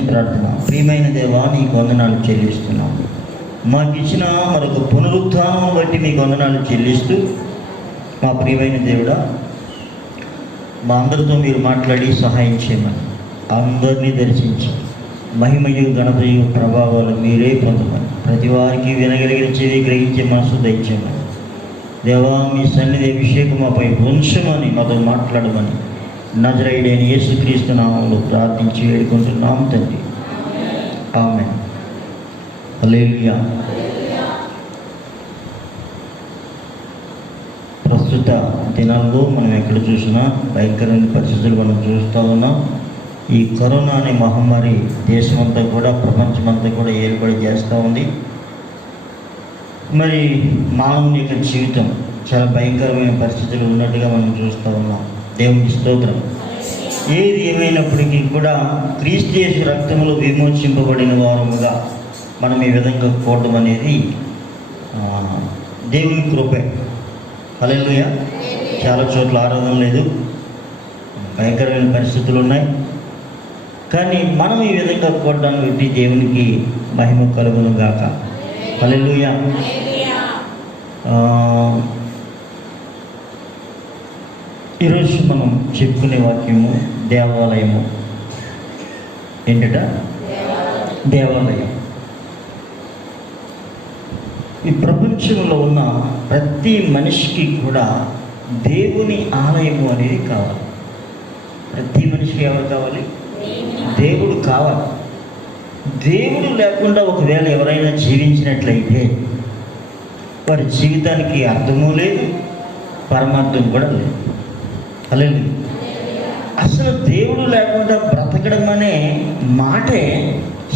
చిన్న ప్రార్థన. ప్రియమైన దేవా, నీకు వందనాలు చెల్లిస్తున్నాం. మాకు ఇచ్చిన మరొక పునరుత్థానం బట్టి నీకు వందనాలు చెల్లిస్తూ, మా ప్రియమైన దేవుడా, మా అందరితో మీరు మాట్లాడి సహాయం చేయమని, అందరినీ దర్శించి మహిమయు ఘనతయు ప్రభావాలు మీరే పొందమని, ప్రతి వారికి వినగలిగిన చెవి గ్రహించే మనసు దయచేయమని, దేవా మీ సన్నిధి అభిషేకం మాపై ఉంచమని, మాతో మాట్లాడమని నజరేయుడైన యేసుక్రీస్తు నామములో ప్రార్థించి వేడుకుంటున్నాం తండ్రి. ఆమేన్. హల్లెలూయా. ప్రస్తుత దినాల్లో మనం ఎక్కడ చూసినా భయంకరమైన పరిస్థితులు మనం చూస్తూ ఉన్నాం. ఈ కరోనా అనే మహమ్మారి దేశమంతా కూడా, ప్రపంచమంతా కూడా ఏర్పడి చేస్తూ ఉంది. మరి మానవుని యొక్క జీవితం చాలా భయంకరమైన పరిస్థితులు ఉన్నట్టుగా మనం చూస్తూ ఉన్నాం. దేవునికి స్తోత్రం. ఏది ఏమైనప్పటికీ కూడా క్రీస్తు యేసు రక్తములో విమోచింపబడిన వారముగా మనం ఈ విధంగా కూడడం అనేది దేవుని కృపే. హల్లెలూయా. చాలా చోట్ల ఆరాధన లేదు, భయంకరమైన పరిస్థితులు ఉన్నాయి. కానీ మనం ఈ విధంగా కూడడాన్ని బట్టి దేవునికి మహిమ కలుగును గాక. హల్లెలూయా. ఈరోజు మనం చెప్పుకునే వాక్యము దేవాలయము. ఏంటట? దేవాలయం. ఈ ప్రపంచంలో ఉన్న ప్రతి మనిషికి కూడా దేవుని ఆలయము అనేది కావాలి. ప్రతి మనిషికి ఎవరు కావాలి? దేవుడు కావాలి. దేవుడు లేకుండా ఒకవేళ ఎవరైనా జీవించినట్లయితే వారి జీవితానికి అర్థము లేదు, పరమార్థం కూడా లేదు. హల్లెలూయా. అసలు దేవుడు లేకుండా బ్రతకడం అనే మాటే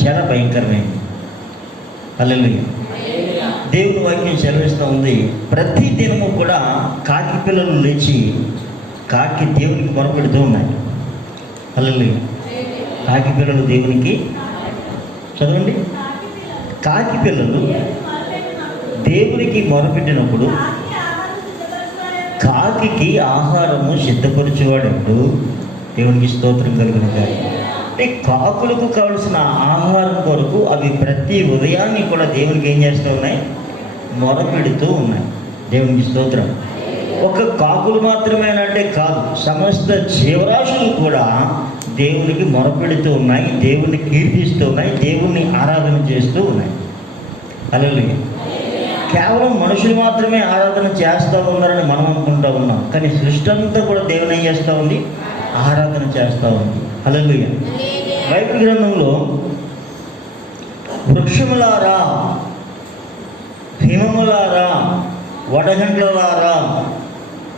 చాలా భయంకరమైంది. హల్లెలూయా. దేవుని వాక్యం సెలవిస్తూ ఉంది, ప్రతి దినము కూడా కాకి పిల్లలు లేచి కాకి దేవునికి మొరపెడుతూ ఉన్నాయి. హల్లెలూయా. కాకి పిల్లలు దేవునికి, చదవండి, కాకి పిల్లలు దేవునికి మొరపెట్టినప్పుడు కాకి ఆహారము సిద్ధపరచేవాడు. దేవునికి స్తోత్రం కలిగిన గారు. అంటే కాకులకు కావలసిన ఆహారం కొరకు అవి ప్రతి ఉదయాన్ని కూడా దేవునికి ఏం చేస్తూ ఉన్నాయి? మొరపెడుతూ ఉన్నాయి. దేవునికి స్తోత్రం. ఒక కాకులు మాత్రమేనంటే కాదు, సమస్త జీవరాశులు కూడా దేవునికి మొరపెడుతూ ఉన్నాయి, దేవుణ్ణి కీర్తిస్తూ ఉన్నాయి, దేవుణ్ణి ఆరాధన చేస్తూ ఉన్నాయి. హల్లెలూయా. కేవలం మనుషులు మాత్రమే ఆరాధన చేస్తూ ఉన్నారని మనం అనుకుంటూ ఉన్నాం, కానీ సృష్టి అంతా కూడా దేవుని ఏం చేస్తూ ఉంది? ఆరాధన చేస్తూ ఉంది. హల్లెలూయా. బైబిల్ గ్రంథంలో వృక్షములారా, హిమములారా, వడగండ్లలారా,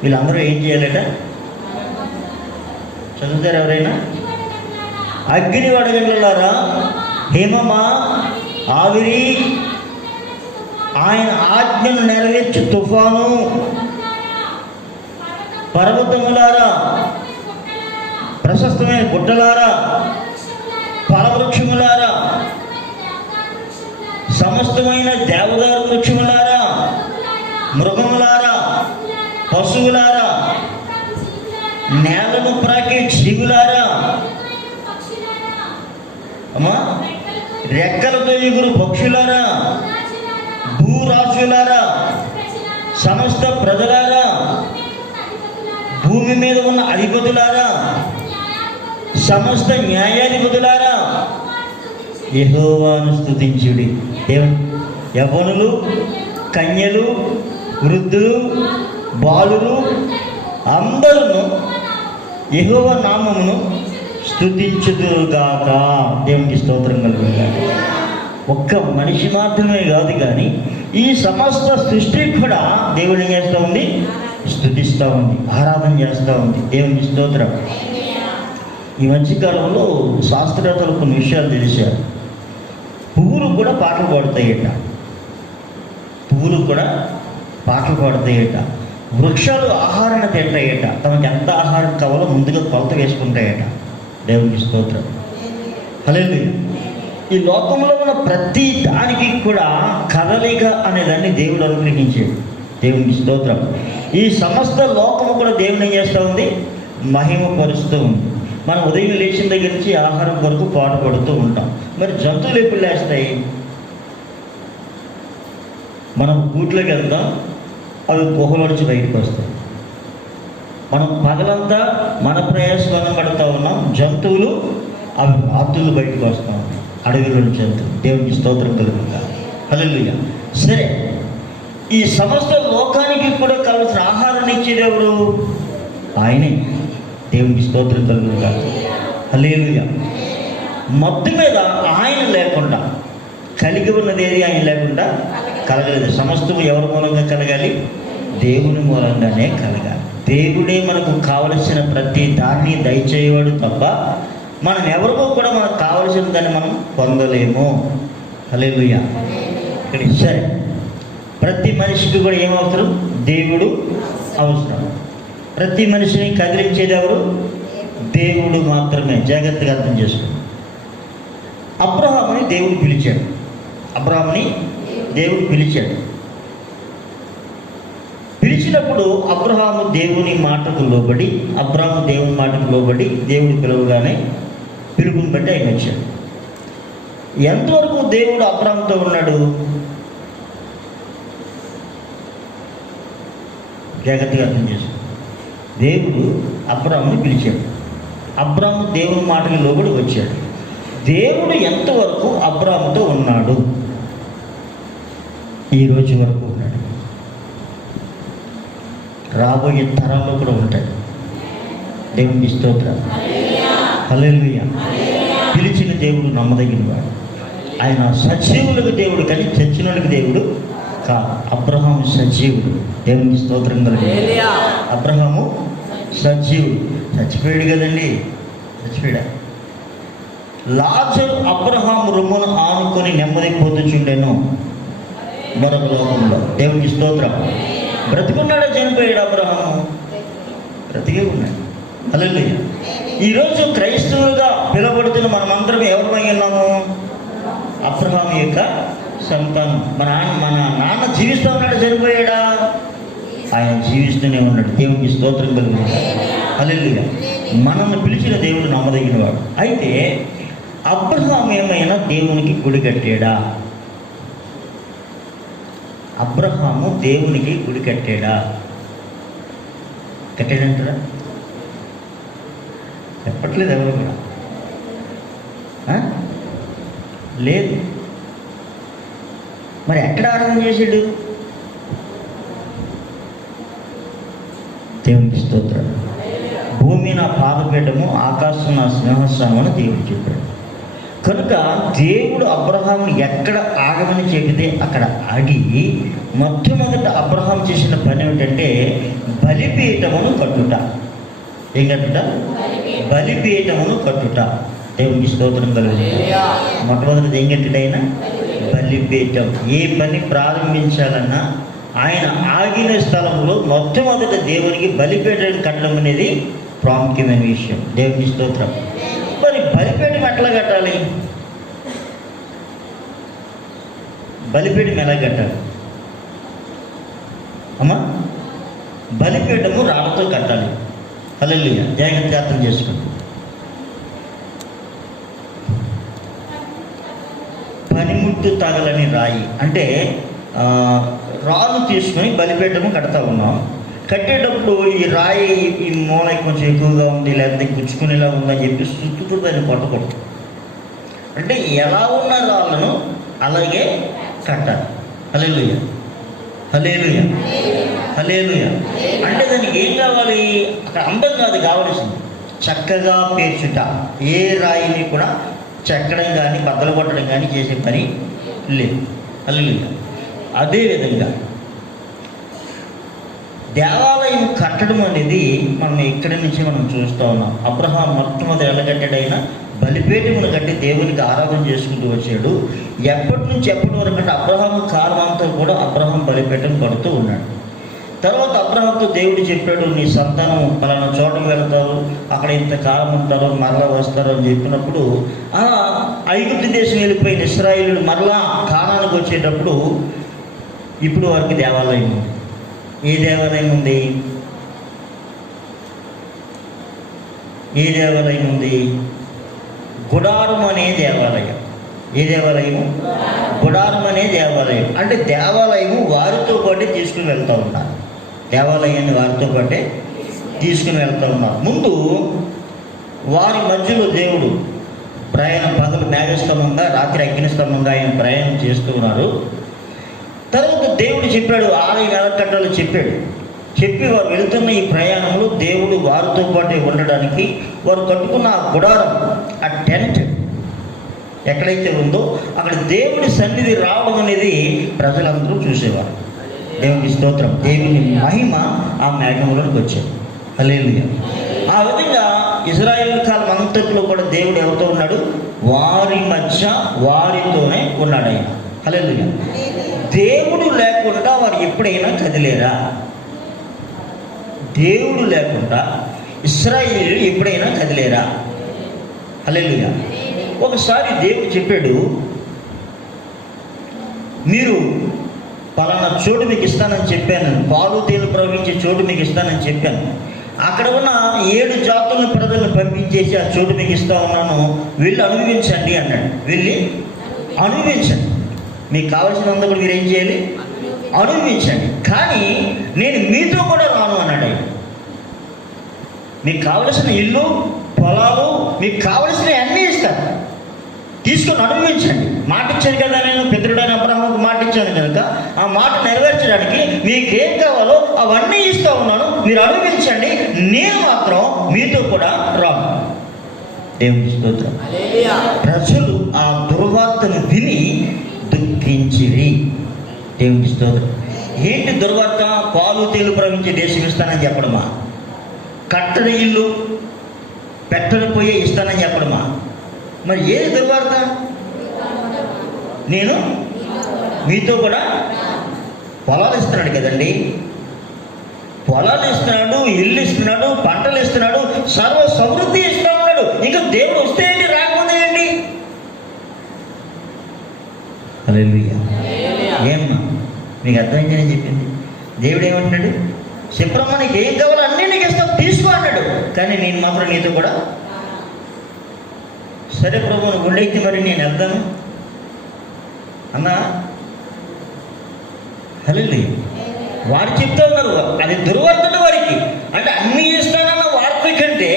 వీళ్ళందరూ ఏం చేయాలట? చదువుతారు ఎవరైనా? అగ్ని వడగండ్లలారా, హిమమా, ఆవిరి, ఆయన ఆజ్ఞను నెరవేర్చు తుఫాను, పర్వతములారా, ప్రశస్తమైన గుట్టలారా, ఫలవృక్షములారా, సమస్తమైన దేవదారు వృక్షములారా, మృగములారా, పశువులారా, నేలను ప్రాకే జీవులారా, అమ్మా, రెక్కలతో ఎగురు పక్షులారా, భూరాశులారా, సమస్త ప్రజలారా, భూమి మీద ఉన్న అధిపతులారా, సమస్త న్యాయాధిపతులారా, యెహోవాను స్తుతించుడి. యవ్వనులు, కన్యలు, వృద్ధులు, బాలురు అందరూ యెహోవా నామమును స్తుతించుదురుగాక. దేవునికి స్తోత్రం కలుగుగాక. ఒక్క మనిషి మాత్రమే కాదు, కానీ ఈ సమస్త సృష్టి కూడా దేవుడు ఏం చేస్తూ ఉంది? స్తుతిస్తూ ఉంది, ఆరాధన చేస్తూ ఉంది. దేవునికి స్తోత్రం. ఈ మధ్యకాలంలో శాస్త్రవేత్తలు కొన్ని విషయాలు తెలిసారు. పువ్వులు కూడా పాటలు పాడుతాయట. పువ్వులు కూడా పాటలు పాడుతాయట. వృక్షాలు ఆహారాన్ని తింటాయట. తమకు ఎంత ఆహారం కావాలో ముందుగా కొలత వేసుకుంటాయట. దేవునికి స్తోత్రం. హల్లెలూయా. ఈ లోకంలో ఉన్న ప్రతి దానికి కూడా కదలిక అనేదాన్ని దేవుడు అనుగ్రహించాడు. దేవునికి స్తోత్రం. ఈ సమస్త లోకము కూడా దేవుని ఏం చేస్తూ ఉంది? మహిమపరుస్తూ ఉంది. మనం ఉదయం లేచిన దగ్గర నుంచి ఆహారం కొరకు పాటుపడుతూ ఉంటాం. మరి జంతువులు ఎప్పుడు లేస్తాయి? మనం గూట్లోకి వెళ్తాం, అవి గుహల నుంచి బయటకు వస్తాయి. మనం పగలంతా మన ప్రయాసం పడుతూ ఉన్నాం, జంతువులు అవి రాత్రులు బయటకు వస్తూ ఉంటాయి. అడవిలోని జంతువులు. దేవునికి స్తోత్రం కలుగుతా. హల్లెలూయా. సరే, ఈ సమస్త లోకానికి కూడా కావలసిన ఆహారాన్ని ఇచ్చేది ఎవరు? ఆయనే. దేవునికి స్తోత్రం కలుగుతా. హల్లెలూయా. మొత్తం మీద ఆయన లేకుండా కలిగి ఉన్నది ఏది ఆయన లేకుండా కలగలేదు. సమస్తము ఎవరి మూలంగా కలగాలి? దేవుని మూలంగానే కలగాలి. దేవుడే మనకు కావలసిన ప్రతి దాన్ని దయచేయవాడు తప్ప మనం ఎవరికో కూడా మనకు కావలసిన దాన్ని మనం పొందలేము. హల్లెలూయా. ఇక్కడ సరే, ప్రతి మనిషికి కూడా ఏమవసరం? దేవుడు అవసరం. ప్రతి మనిషిని కదిలించేది ఎవరు? దేవుడు మాత్రమే. జాగ్రత్తగా అర్థం చేసుకోండి. అబ్రహాముని దేవుడు పిలిచాడు. అబ్రహాముని దేవుడు పిలిచాడు. పిలిచినప్పుడు అబ్రహాము దేవుని మాటకు లోబడి, అబ్రహాము దేవుని మాటకు లోబడి దేవుడు పిలువగానే పిలుపుని బట్టి ఆయన వచ్చాడు. ఎంతవరకు దేవుడు అబ్రహాముతో ఉన్నాడు? జాగ్రత్తగా అర్థం చేసుకో. దేవుడు అబ్రహాముని పిలిచాడు. అబ్రహాము దేవుని మాటకి లోబడి వచ్చాడు. దేవుడు ఎంతవరకు అబ్రహాముతో ఉన్నాడు? ఈ రోజు వరకు ఉన్నాడు. రాబోయే తరాల్లో కూడా ఉంటాడు. దేవునికి స్తోత్రం. హల్లెలూయా. పిలిచిన దేవుడు నమ్మదగిన వాడు. ఆయన సజీవులకు దేవుడు కానీ చచ్చినోళ్ళకి దేవుడు కాదు. అబ్రహాము సజీవుడు. దేవునికి స్తోత్రం కలిగింది. అబ్రహాము సజీవుడు. చచ్చిపోయాడు కదండి, చచ్చిపోయాడు. లాజరు అబ్రహాము రొమ్మును ఆనుకొని నెమ్మది పొందుచుండెను మరొక లోకంలో. దేవునికి స్తోత్రం. బ్రతికున్నాడా చనిపోయాడు? అబ్రహాము బ్రతికే ఉన్నాడు. హల్లెలూయా. ఈరోజు క్రైస్తవులుగా పిలువబడుతున్న మనమందరం ఎవరిపై ఉన్నాము? అబ్రహాము యొక్క సంతానం. మన నాన్న జీవిస్తూ ఉన్నాడు, చనిపోయాడా? ఆయన జీవిస్తూనే ఉన్నాడు. దేవునికి స్తోత్రం కలిగిన. హల్లెలూయా. మనల్ని పిలిచిన దేవుడు నమ్మదగిన వాడు. అయితే అబ్రహాము ఏమైనా దేవునికి గుడి కట్టాడా? అబ్రహాము దేవునికి గుడి కట్టాడా? కట్టాడంటారా? చెప్పట్లేదు ఎవరు కూడా. లేదు. మరి ఎక్కడ ఆరాధన చేశాడు? దేవునికి స్తోత్రం. భూమి నా పాదపీఠము, ఆకాశం నా సింహాసనం అని దేవుడు చెప్పాడు. కనుక దేవుడు అబ్రహాంని ఎక్కడ ఆగమని చెబితే అక్కడ ఆగి మొట్టమొదట అబ్రహాం చేసిన పని ఏమిటంటే బలిపీఠమును కట్టుట. ఏం కట్టుట? బలిపీఠమును కట్టుట. దేవునికి స్తోత్రం కలుగుతుంది. మొట్టమొదటిది ఏం కట్టుట? అయినా బలిపీఠం. ఏ పని ప్రారంభించాలన్నా ఆయన ఆగిన స్థలంలో మొట్టమొదట దేవునికి బలిపీఠం కట్టడం అనేది ప్రాముఖ్యమైన విషయం. దేవునికి స్తోత్రం. మరి బలిపీఠం ఎట్లా కట్టాలి? బలిపీఠం ఎలా కట్టాలి అమ్మా? బలిపీఠము రాళ్ళతో కట్టాలి. హల్లెలూయా. జాగ్రత్తగా అర్థం చేసుకోండి. పనిముట్టు తగలని రాయి అంటే రాళ్ళు తీసుకొని బలిపీఠము కడతా ఉన్నాం. కట్టేటప్పుడు ఈ రాయి ఈ మూల కొంచెం ఎక్కువగా ఉంది, లేకపోతే గుచ్చుకునేలా ఉందని చెప్పి చుట్టూ దాన్ని కొట్టకూడదు. అంటే ఎలా ఉన్న రాళ్ళను అలాగే కట్టాలి. హల్లెలూయా. హల్లెలూయా. హల్లెలూయా. అంటే దానికి ఏం కావాలి? అక్కడ అందం కాదు కావలసింది, చక్కగా పేర్చుట. ఏ రాయిని కూడా చెక్కడం కానీ బద్దలు కొట్టడం కానీ చేసే పని లేదు. హల్లెలూయా. అదేవిధంగా దేవాలయం కట్టడం అనేది మనం ఇక్కడి నుంచి మనం చూస్తూ ఉన్నాం. అబ్రహాం మొట్టమొదటి ఎలా కట్టాడైనా బలిపీఠమును కట్టి దేవునికి ఆరాధన చేసుకుంటూ వచ్చాడు. ఎప్పటి నుంచి ఎప్పటి వరకు అంటే అబ్రహాం కాలం అంతా కూడా అబ్రహాం బలిపీఠం కడుతూ ఉన్నాడు. తర్వాత అబ్రహాంతో దేవుడు చెప్పాడు, నీ సంతానం పలానా చోటకు వెళ్తారు, అక్కడ ఇంతకాలం ఉంటారు, మరలా వస్తారు అని చెప్పినప్పుడు ఐగుప్తు దేశం వెళ్ళిపోయిన ఇశ్రాయేలీయులు మరలా కానానికి వచ్చేటప్పుడు ఇప్పుడు వారికి దేవాలయం ఉంది. ఏ దేవాలయం ఉంది? ఏ దేవాలయం ఉంది? గుడారం అనే దేవాలయం. ఏ దేవాలయము? గుడారం అనే దేవాలయం. అంటే దేవాలయము వారితో పాటే తీసుకుని వెళ్తూ ఉన్నారు. దేవాలయాన్ని వారితో పాటే తీసుకుని వెళ్తూ ఉన్నారు. ముందు వారి మధ్యలో దేవుడు ప్రయాణం, పగలు మేఘస్తంభంగా, రాత్రి అగ్నిస్తంభంగా ఆయన ప్రయాణం చేస్తూ ఉన్నారు. తర్వాత దేవుడు చెప్పాడు, 6 నెలల కట్టలు చెప్పి వారు వెళుతున్న ఈ ప్రయాణంలో దేవుడు వారితో పాటే ఉండడానికి వారు కట్టుకున్న ఆ గుడారం, ఆ టెంట్ ఎక్కడైతే ఉందో అక్కడ దేవుడి సన్నిధి రావడం అనేది ప్రజలందరూ చూసేవారు. దేవునికి స్తోత్రం. దేవుని మహిమ ఆ మేఘంలోకి వచ్చేది. హల్లెలూయా. ఆ విధంగా ఇశ్రాయేలు కాలం అంతట్లో కూడా దేవుడు ఎవరితో ఉన్నాడు? వారి మధ్య వారితోనే ఉన్నాడు ఆయన. హల్లెలూయా. దేవుడు లేకుండా వారు ఎప్పుడైనా కదిలేరా? దేవుడు లేకుండా ఇశ్రాయేలు ఎప్పుడైనా కదిలేరా? హల్లెలూయా. ఒకసారి దేవుడు చెప్పాడు, మీరు పలానా చోటు మీకు ఇస్తానని చెప్పాను, పాలు తేలు ప్రవహించే చోటు మీకు ఇస్తానని చెప్పాను, అక్కడ ఉన్న 7 జాతుల ప్రజలను పంపించేసి ఆ చోటు మీకు ఇస్తా ఉన్నాను, వెళ్ళి అనుభవించండి అన్నాడు. వెళ్ళి అనుభవించండి, మీకు కావాల్సినంత కూడా మీరు ఏం చేయాలి? అనుభవించండి. కానీ నేను మీతో కూడా రాను అన్నాడు. మీకు కావలసిన ఇల్లు, పొలాలు, మీకు కావలసిన అన్నీ ఇస్తాను, తీసుకొని అనుభవించండి. మాట ఇచ్చాను కదా, నేను పితరుడైన అబ్రహాముకు మాట ఇచ్చాను కనుక ఆ మాట నెరవేర్చడానికి మీకేం కావాలో అవన్నీ ఇస్తూ ఉన్నాను, మీరు అనుభవించండి, నేను మాత్రం మీతో కూడా రాను. దేవుని స్తోత్రం. ప్రజలు ఆ దుర్వార్తను విని దుఃఖించిరి. దేవుని స్తోత్రం. ఏంటి దుర్వార్త? పాలు తేలు ప్రవహించే దేశం ఇస్తానని చెప్పడమా? కట్టని ఇల్లు, పెట్టని పోయే ఇస్తానని చెప్పడమా? మరి ఏది దుర్వార్త? నేను మీతో కూడా పొలాలు ఇస్తున్నాడు కదండి, పొలాలు ఇస్తున్నాడు, ఇల్లు ఇస్తున్నాడు, పంటలు ఇస్తున్నాడు, సర్వ సమృద్ధి ఇస్తా ఉన్నాడు. ఇంకా దేవుడు వస్తే ఏంటి, రాకపోతే ఏంటి? హల్లెలూయా. ఏమ్మా మీకు అర్థమైంది నేను చెప్పింది? దేవుడు ఏమంటున్నాడు? శుభ్రమ్మ నీకు ఏం కావాలో అన్నీ నీకు ఇస్తాం, తీసుకో అన్నాడు. కానీ నేను మాత్రం నీతో కూడా. సరే ప్రభు, నువ్వు ఉండైతే మరి నేను వెళ్తాను అన్నా. హల్లెలూయా. వారు చెప్తా ఉన్నారు, అది దుర్వార్తలు వారికి. అంటే అన్నీ ఇస్తానన్న వార్త కంటే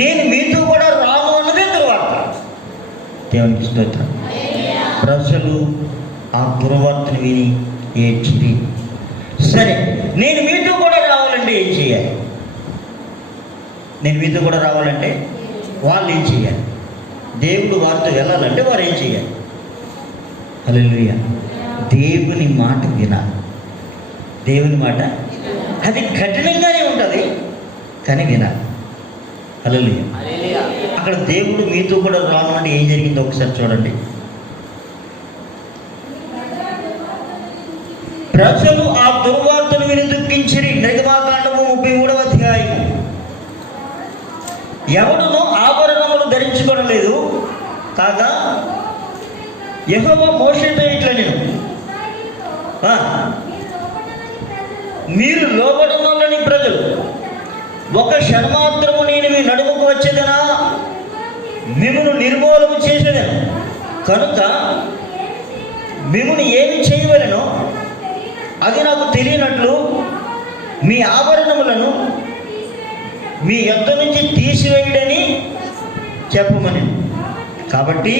నేను మీతో కూడా రాను అన్నదే దుర్వార్త. దేవునికి స్తోత్రం. ప్రజలు ఆ దుర్వార్తను విని ఏడ్చిరి. సరే, నేను మీతో కూడా రావాలంటే ఏం చేయాలి? నేను మీతో కూడా రావాలంటే వాళ్ళు ఏం చేయాలి? దేవుడు వారితో వెళ్ళాలంటే వారు ఏం చేయాలి? హల్లెలూయా. దేవుని మాట వినాలి. దేవుని మాట అది కఠినంగానే ఉంటుంది, కానీ వినాలి. హల్లెలూయా. అక్కడ దేవుడు మీతో కూడా రాను అంటే ఏం జరిగిందో ఒకసారి చూడండి. ప్రజలు ఆ దుర్వార్తను విని దుఃఖించిరి. నిర్గమాకాండము 33వ అధ్యాయము. ఎవడును ఆభరణములు ధరించుకోవడం కాగా యెహోవా మోషేతో ఇట్లా, నేను మీరు లోబడనొల్లని ప్రజలు ఒక క్షణమాత్రము నేను మీ నడుముకు వచ్చేదనా మిమ్మును నిర్మూలము చేసేదను, కనుక మిమ్మును ఏమి చేయవలెనో అది నాకు తెలియనట్లు మీ ఆభరణములను మీ యొద్ద నుంచి తీసివేయడని చెప్పమని. కాబట్టి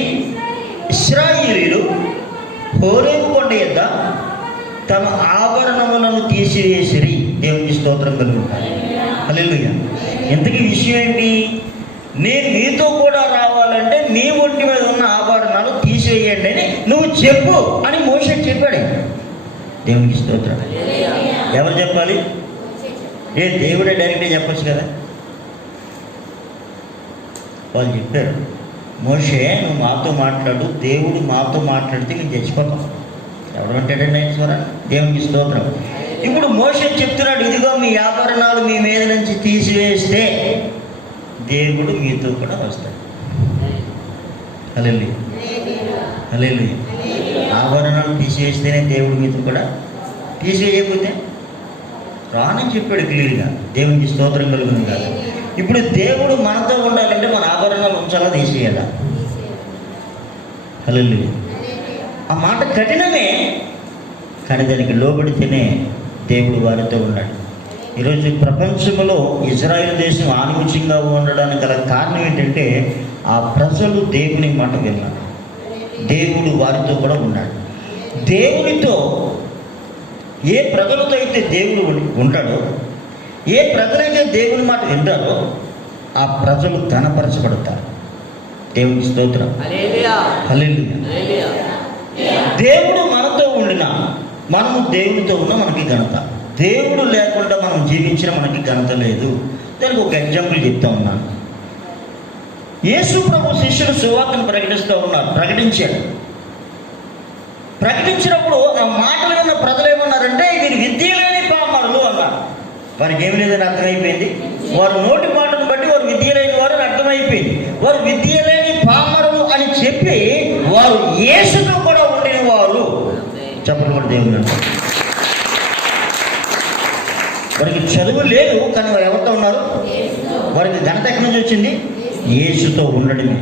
ఇశ్రాయేలీయులు హోరేబు కొండ యొద్ద తమ ఆభరణములను తీసివేసిరి. దేవునికి స్తోత్రం కలుగుతాయి. హల్లెలూయా. ఇంతకీ విషయం ఏంటి? నేను మీతో కూడా రావాలంటే నీ ఒంటి మీద ఉన్న ఆభరణాలు తీసివేయండి అని నువ్వు చెప్పు అని మోషే చెప్పాడు. దేవునికి స్తోత్రం. ఎవరు చెప్పాలి? దేవుడే డైరెక్ట్గా చెప్పచ్చు కదా. వాళ్ళు చెప్పారు, మోషే నువ్వు మాతో మాట్లాడు, దేవుడు మాతో మాట్లాడితే మేము చచ్చిపోతాం. ఎవడు అంటాడండి ఆయన స్వరా? దేవునికి స్తోత్రం. ఇప్పుడు మోషే చెప్తున్నాడు, ఇదిగో మీ ఆభరణాలు మీ మీద నుంచి తీసివేస్తే దేవుడు మీతో కూడా వస్తాడు. హల్లెలూయా. హల్లెలూయా. ఆభరణాలు తీసివేస్తేనే దేవుడు మీతో కూడా, తీసివేయకపోతే రానని చెప్పాడు క్లియర్గా. దేవునికి స్తోత్రం కలుగుతుంది కాదు. ఇప్పుడు దేవుడు మనతో ఉండాలంటే మన ఆభరణాలు ఉంచాలా, తీసేయాలా? హల్లెలూయా. ఆ మాట కఠినమే, కానీ దానికి లోబడితేనే దేవుడు వారితో ఉన్నాడు. ఈరోజు ప్రపంచంలో ఇజ్రాయెల్ దేశం ఆనిముత్యంగా ఉండడానికి గల కారణం ఏంటంటే ఆ ప్రజలు దేవుని మాట విన్నారు. దేవుడు వారితో కూడా ఉన్నాడు. దేవునితో ఏ ప్రజలతో అయితే దేవుడు ఉంటాడో, ఏ ప్రజలైతే దేవుని మాట వింటారో ఆ ప్రజలు ఘనపరచబడతారు. దేవునికి స్తోత్రం. హల్లెలూయా. దేవుడు మనతో ఉండినా మనము దేవునితో ఉన్న మనకి ఘనత. దేవుడు లేకుండా మనం జీవించిన మనకి ఘనత లేదు. దానికి ఒక ఎగ్జాంపుల్ చెప్తా ఉన్నాను. యేసు ప్రభు శిష్యులు సువార్తను ప్రకటించాడు. ప్రకటించినప్పుడు ఆ మాటలు విన్న ప్రజలు ఏమన్నారంటే, వీరు విద్య లేని పామరులు అన్నారు. వారికి ఏమి లేదని అర్థమైపోయింది. వారు నోటి మాటను బట్టి వారు విద్య లేని వారు అర్థమైపోయింది. వారు విద్య లేని పామరులు అని చెప్పి వారు యేసుతో కూడా ఉండిన వారు. చెప్పలు కూడా దేవుని అంటారు. వారికి చదువు లేదు, కానీ వారు ఎవరితో ఉన్నారు? వారికి ఘనత ఎక్కడి నుంచి వచ్చింది? యేసుతో ఉండడమే.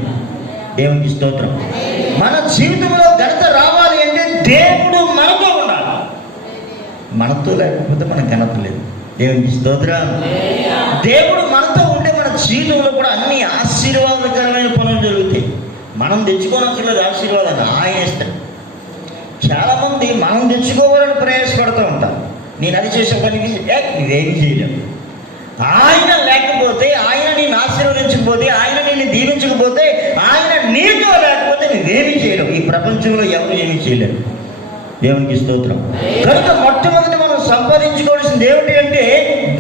దేవునికి స్తోత్రం. మన జీవితంలో ఘనత రావాలి అంటే దేవుడు మనతో ఉండాలి. మనతో లేకపోతే మనకు ఘనత లేదు. దేవునికి స్తోత్రం. దేవుడు మనతో ఉంటే మన జీవితంలో కూడా అన్ని ఆశీర్వాదకరమైన పనులు జరుగుతాయి. మనం తెచ్చుకోనక్కర్లేదు ఆశీర్వాదాన్ని, ఆయన ఇస్తాడు. చాలామంది మనం తెచ్చుకోవాలని ప్రయాసపడుతూ ఉంటాం. నేను అది చేసే పనికి నువ్వేమి చేయలేవు. ఆయన లేకపోతే, ఆయన నేను ఆశీర్వదించకపోతే, ఆయన నేను దీవించకపోతే, ఆయన నీతో లేకపోతే నువ్వేమి చేయలేవు. ఈ ప్రపంచంలో ఎవరు ఏమీ చేయలేరు. దేవునికి స్తోత్రం. కనుక మొట్టమొదటి మనం సంపాదించుకోవాల్సింది ఏమిటి అంటే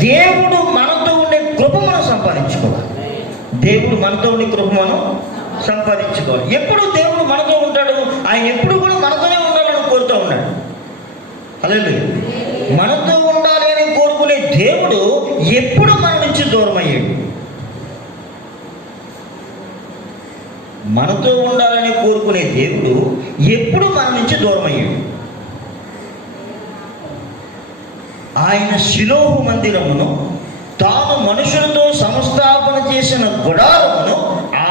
దేవుడు మనతో ఉండే కృప మనం సంపాదించుకోవాలి. దేవుడు మనతో ఉండే కృప మనం సంపాదించుకోవాలి. ఎప్పుడు దేవుడు మనతో ఉంటాడు? ఆయన ఎప్పుడు కూడా మనతోనే ఉండాలని కోరుతూ ఉన్నాడు. హల్లెలూయా. మనతో ఉండాలి అని కోరుకునే దేవుడు ఎప్పుడు మన నుంచి దూరం అయ్యాడు? మనతో ఉండాలని కోరుకునే దేవుడు ఎప్పుడు మన నుంచి దూరం అయ్యాడు? ఆయన షిలోహు మందిరమును, తాను మనుషులతో సంస్థాపన చేసిన గుడారమును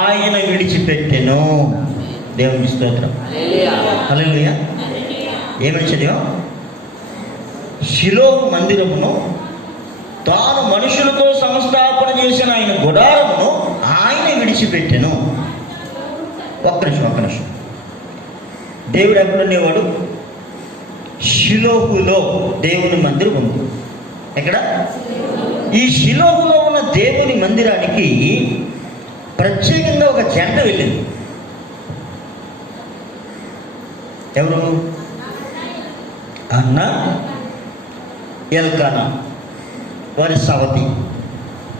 ఆయన విడిచిపెట్టెను. దేవుని స్తోత్రం. హల్లెలూయా. ఏమని చదివా? షిలోహు మందిరమును, తాను మనుషులతో సంస్థాపన చేసిన ఆయన గుడారమును ఆయన విడిచిపెట్టెను. ఒక్క నిమిషం. దేవుడు ఎక్కడుండేవాడు? షిలోహులో దేవుని మందిరం ఉంది. ఎక్కడ? ఈ షిలోహులో ఉన్న దేవుని మందిరానికి ప్రత్యేకంగా ఒక జంట వెళ్ళింది. ఎవరు? అన్న, ఎల్కానా, వారి సవతి.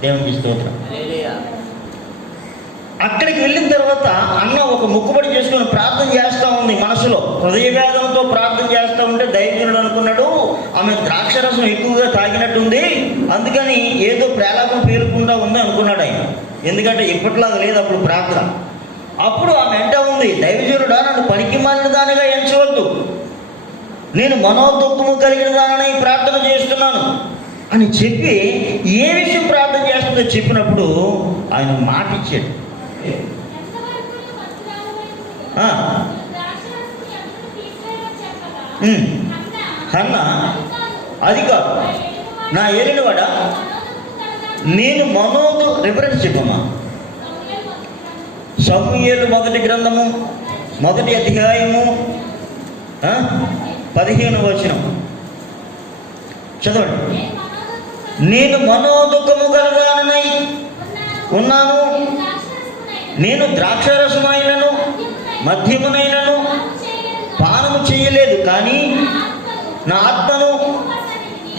దేవునికి స్తోత్రం. అక్కడికి వెళ్ళిన తర్వాత అన్న ఒక మొక్కుబడి చేసుకుని ప్రార్థన చేస్తూ ఉంది. మనసులో హృదయ వేదనతో ప్రార్థన చేస్తూ ఉంటే దైవజనుడు అనుకున్నాడు, ఆమె ద్రాక్షరసం ఎక్కువగా తాగినట్టుంది, అందుకని ఏదో ప్రేలాపం పేరుకుండా ఉంది అనుకున్నాడు ఆయన. ఎందుకంటే ఇప్పట్లాగా లేదు అప్పుడు ప్రార్థన. అప్పుడు ఆమె ఎంట ఉంది, దైవజనుడా, నన్ను పనికి మాలిన దానిగా ఎంచవద్దు, నేను మనోదుఖము కలిగిన దానిని ప్రార్థన చేస్తున్నాను అని చెప్పి ఏ విషయం ప్రార్థన చేస్తుందో చెప్పినప్పుడు ఆయన మాట ఇచ్చాడు. అన్న అది కాదు, నా ఏలినవాడా, నేను రిఫరెన్స్ చెప్పమ్మా. సమూయేలు 1 గ్రంథము 1 అధ్యాయము 15వ వచనం చదవండి. నేను మనోదుఖము గలదానై ఉన్నాను, నేను ద్రాక్షరసమైనను మద్యమునైనను పానము చేయలేదు, కానీ నా ఆత్మను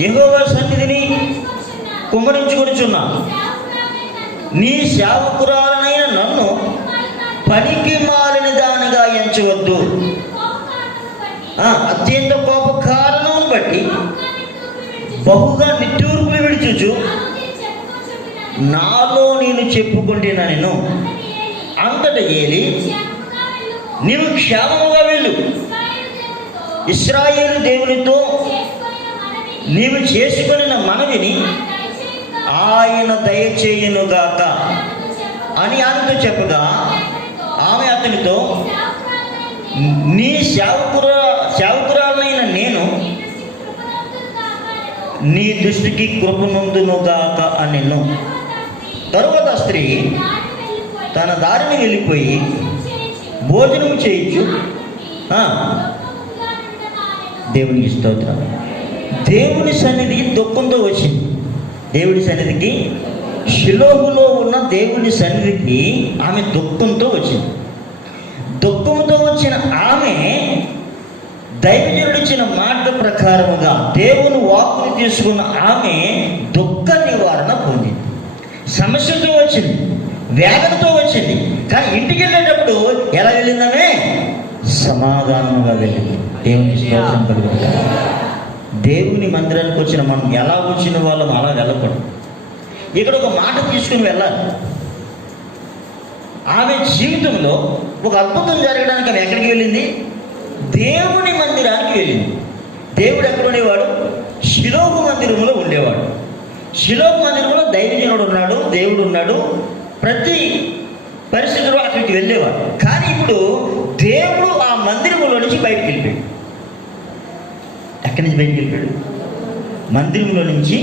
యెహోవా సన్నిధిని కుమ్మరించుకొనుచున్నా. నీ సేవకురాలనైన నన్ను పనికి మాలిన దానిగా ఎంచవద్దు. అత్యంత కోప కారణం బట్టి బహుగా నిట్టూర్పులు విడిచుచు నాలో నేను చెప్పుకుంటున్నా. నేను అంతట ఏలి, నీవు క్షేమముగా వెళ్ళు, ఇశ్రాయేలు దేవునితో నీవు చేసుకొనిన మనవిని ఆయన దయచేయునుగాక అని ఆమెతో చెప్పగా ఆమె అతనితో, నీ సేవకురాలైన నేను నీ దృష్టికి కృపనొందునుగాక అనెను. తరువాత స్త్రీ తన దారిని వెళ్ళిపోయి భోజనం చేయించు. దేవునికి స్తోత్రం. దేవుని సన్నిధికి దుఃఖంతో వచ్చింది. దేవుడి సన్నిధికి, షిలోహులో ఉన్న దేవుని సన్నిధికి ఆమె దుఃఖంతో వచ్చింది. దుఃఖంతో వచ్చిన ఆమె దైవజనుడు ఇచ్చిన మాట ప్రకారముగా దేవుని వాక్కుని తీసుకున్న ఆమె దుఃఖ నివారణ పొందింది. సమస్యతో వచ్చింది, వేదనతో వచ్చింది. కానీ ఇంటికి వెళ్ళేటప్పుడు ఎలా వెళ్ళిందామే? సమాధానంగా వెళ్ళింది. దేవునికి స్తోత్రం కలుగుతుంది. దేవుని మందిరానికి వచ్చిన మనం ఎలా వచ్చిన వాళ్ళం అలా వెళ్ళకూడదు. ఇక్కడ ఒక మాట తీసుకుని వెళ్ళాలి. ఆమె జీవితంలో ఒక అద్భుతం జరగడానికి ఆమె ఎక్కడికి వెళ్ళింది? దేవుని మందిరానికి వెళ్ళింది. దేవుడు ఎక్కడ ఉండేవాడు? షిలోహు మందిరంలో ఉండేవాడు. షిలోహు మందిరంలో దైవజనుడు ఉన్నాడు, దేవుడు ఉన్నాడు. ప్రతి పరిస్థితుల్లో అక్కడికి వెళ్ళేవాడు. కానీ ఇప్పుడు దేవుడు ఆ మందిరంలో నుంచి బయటికి వెళ్ళిపోయాడు. ఎక్కడి నుంచి బయటికి వెళ్ళిపోయాడు? మందిరంలో నుంచి.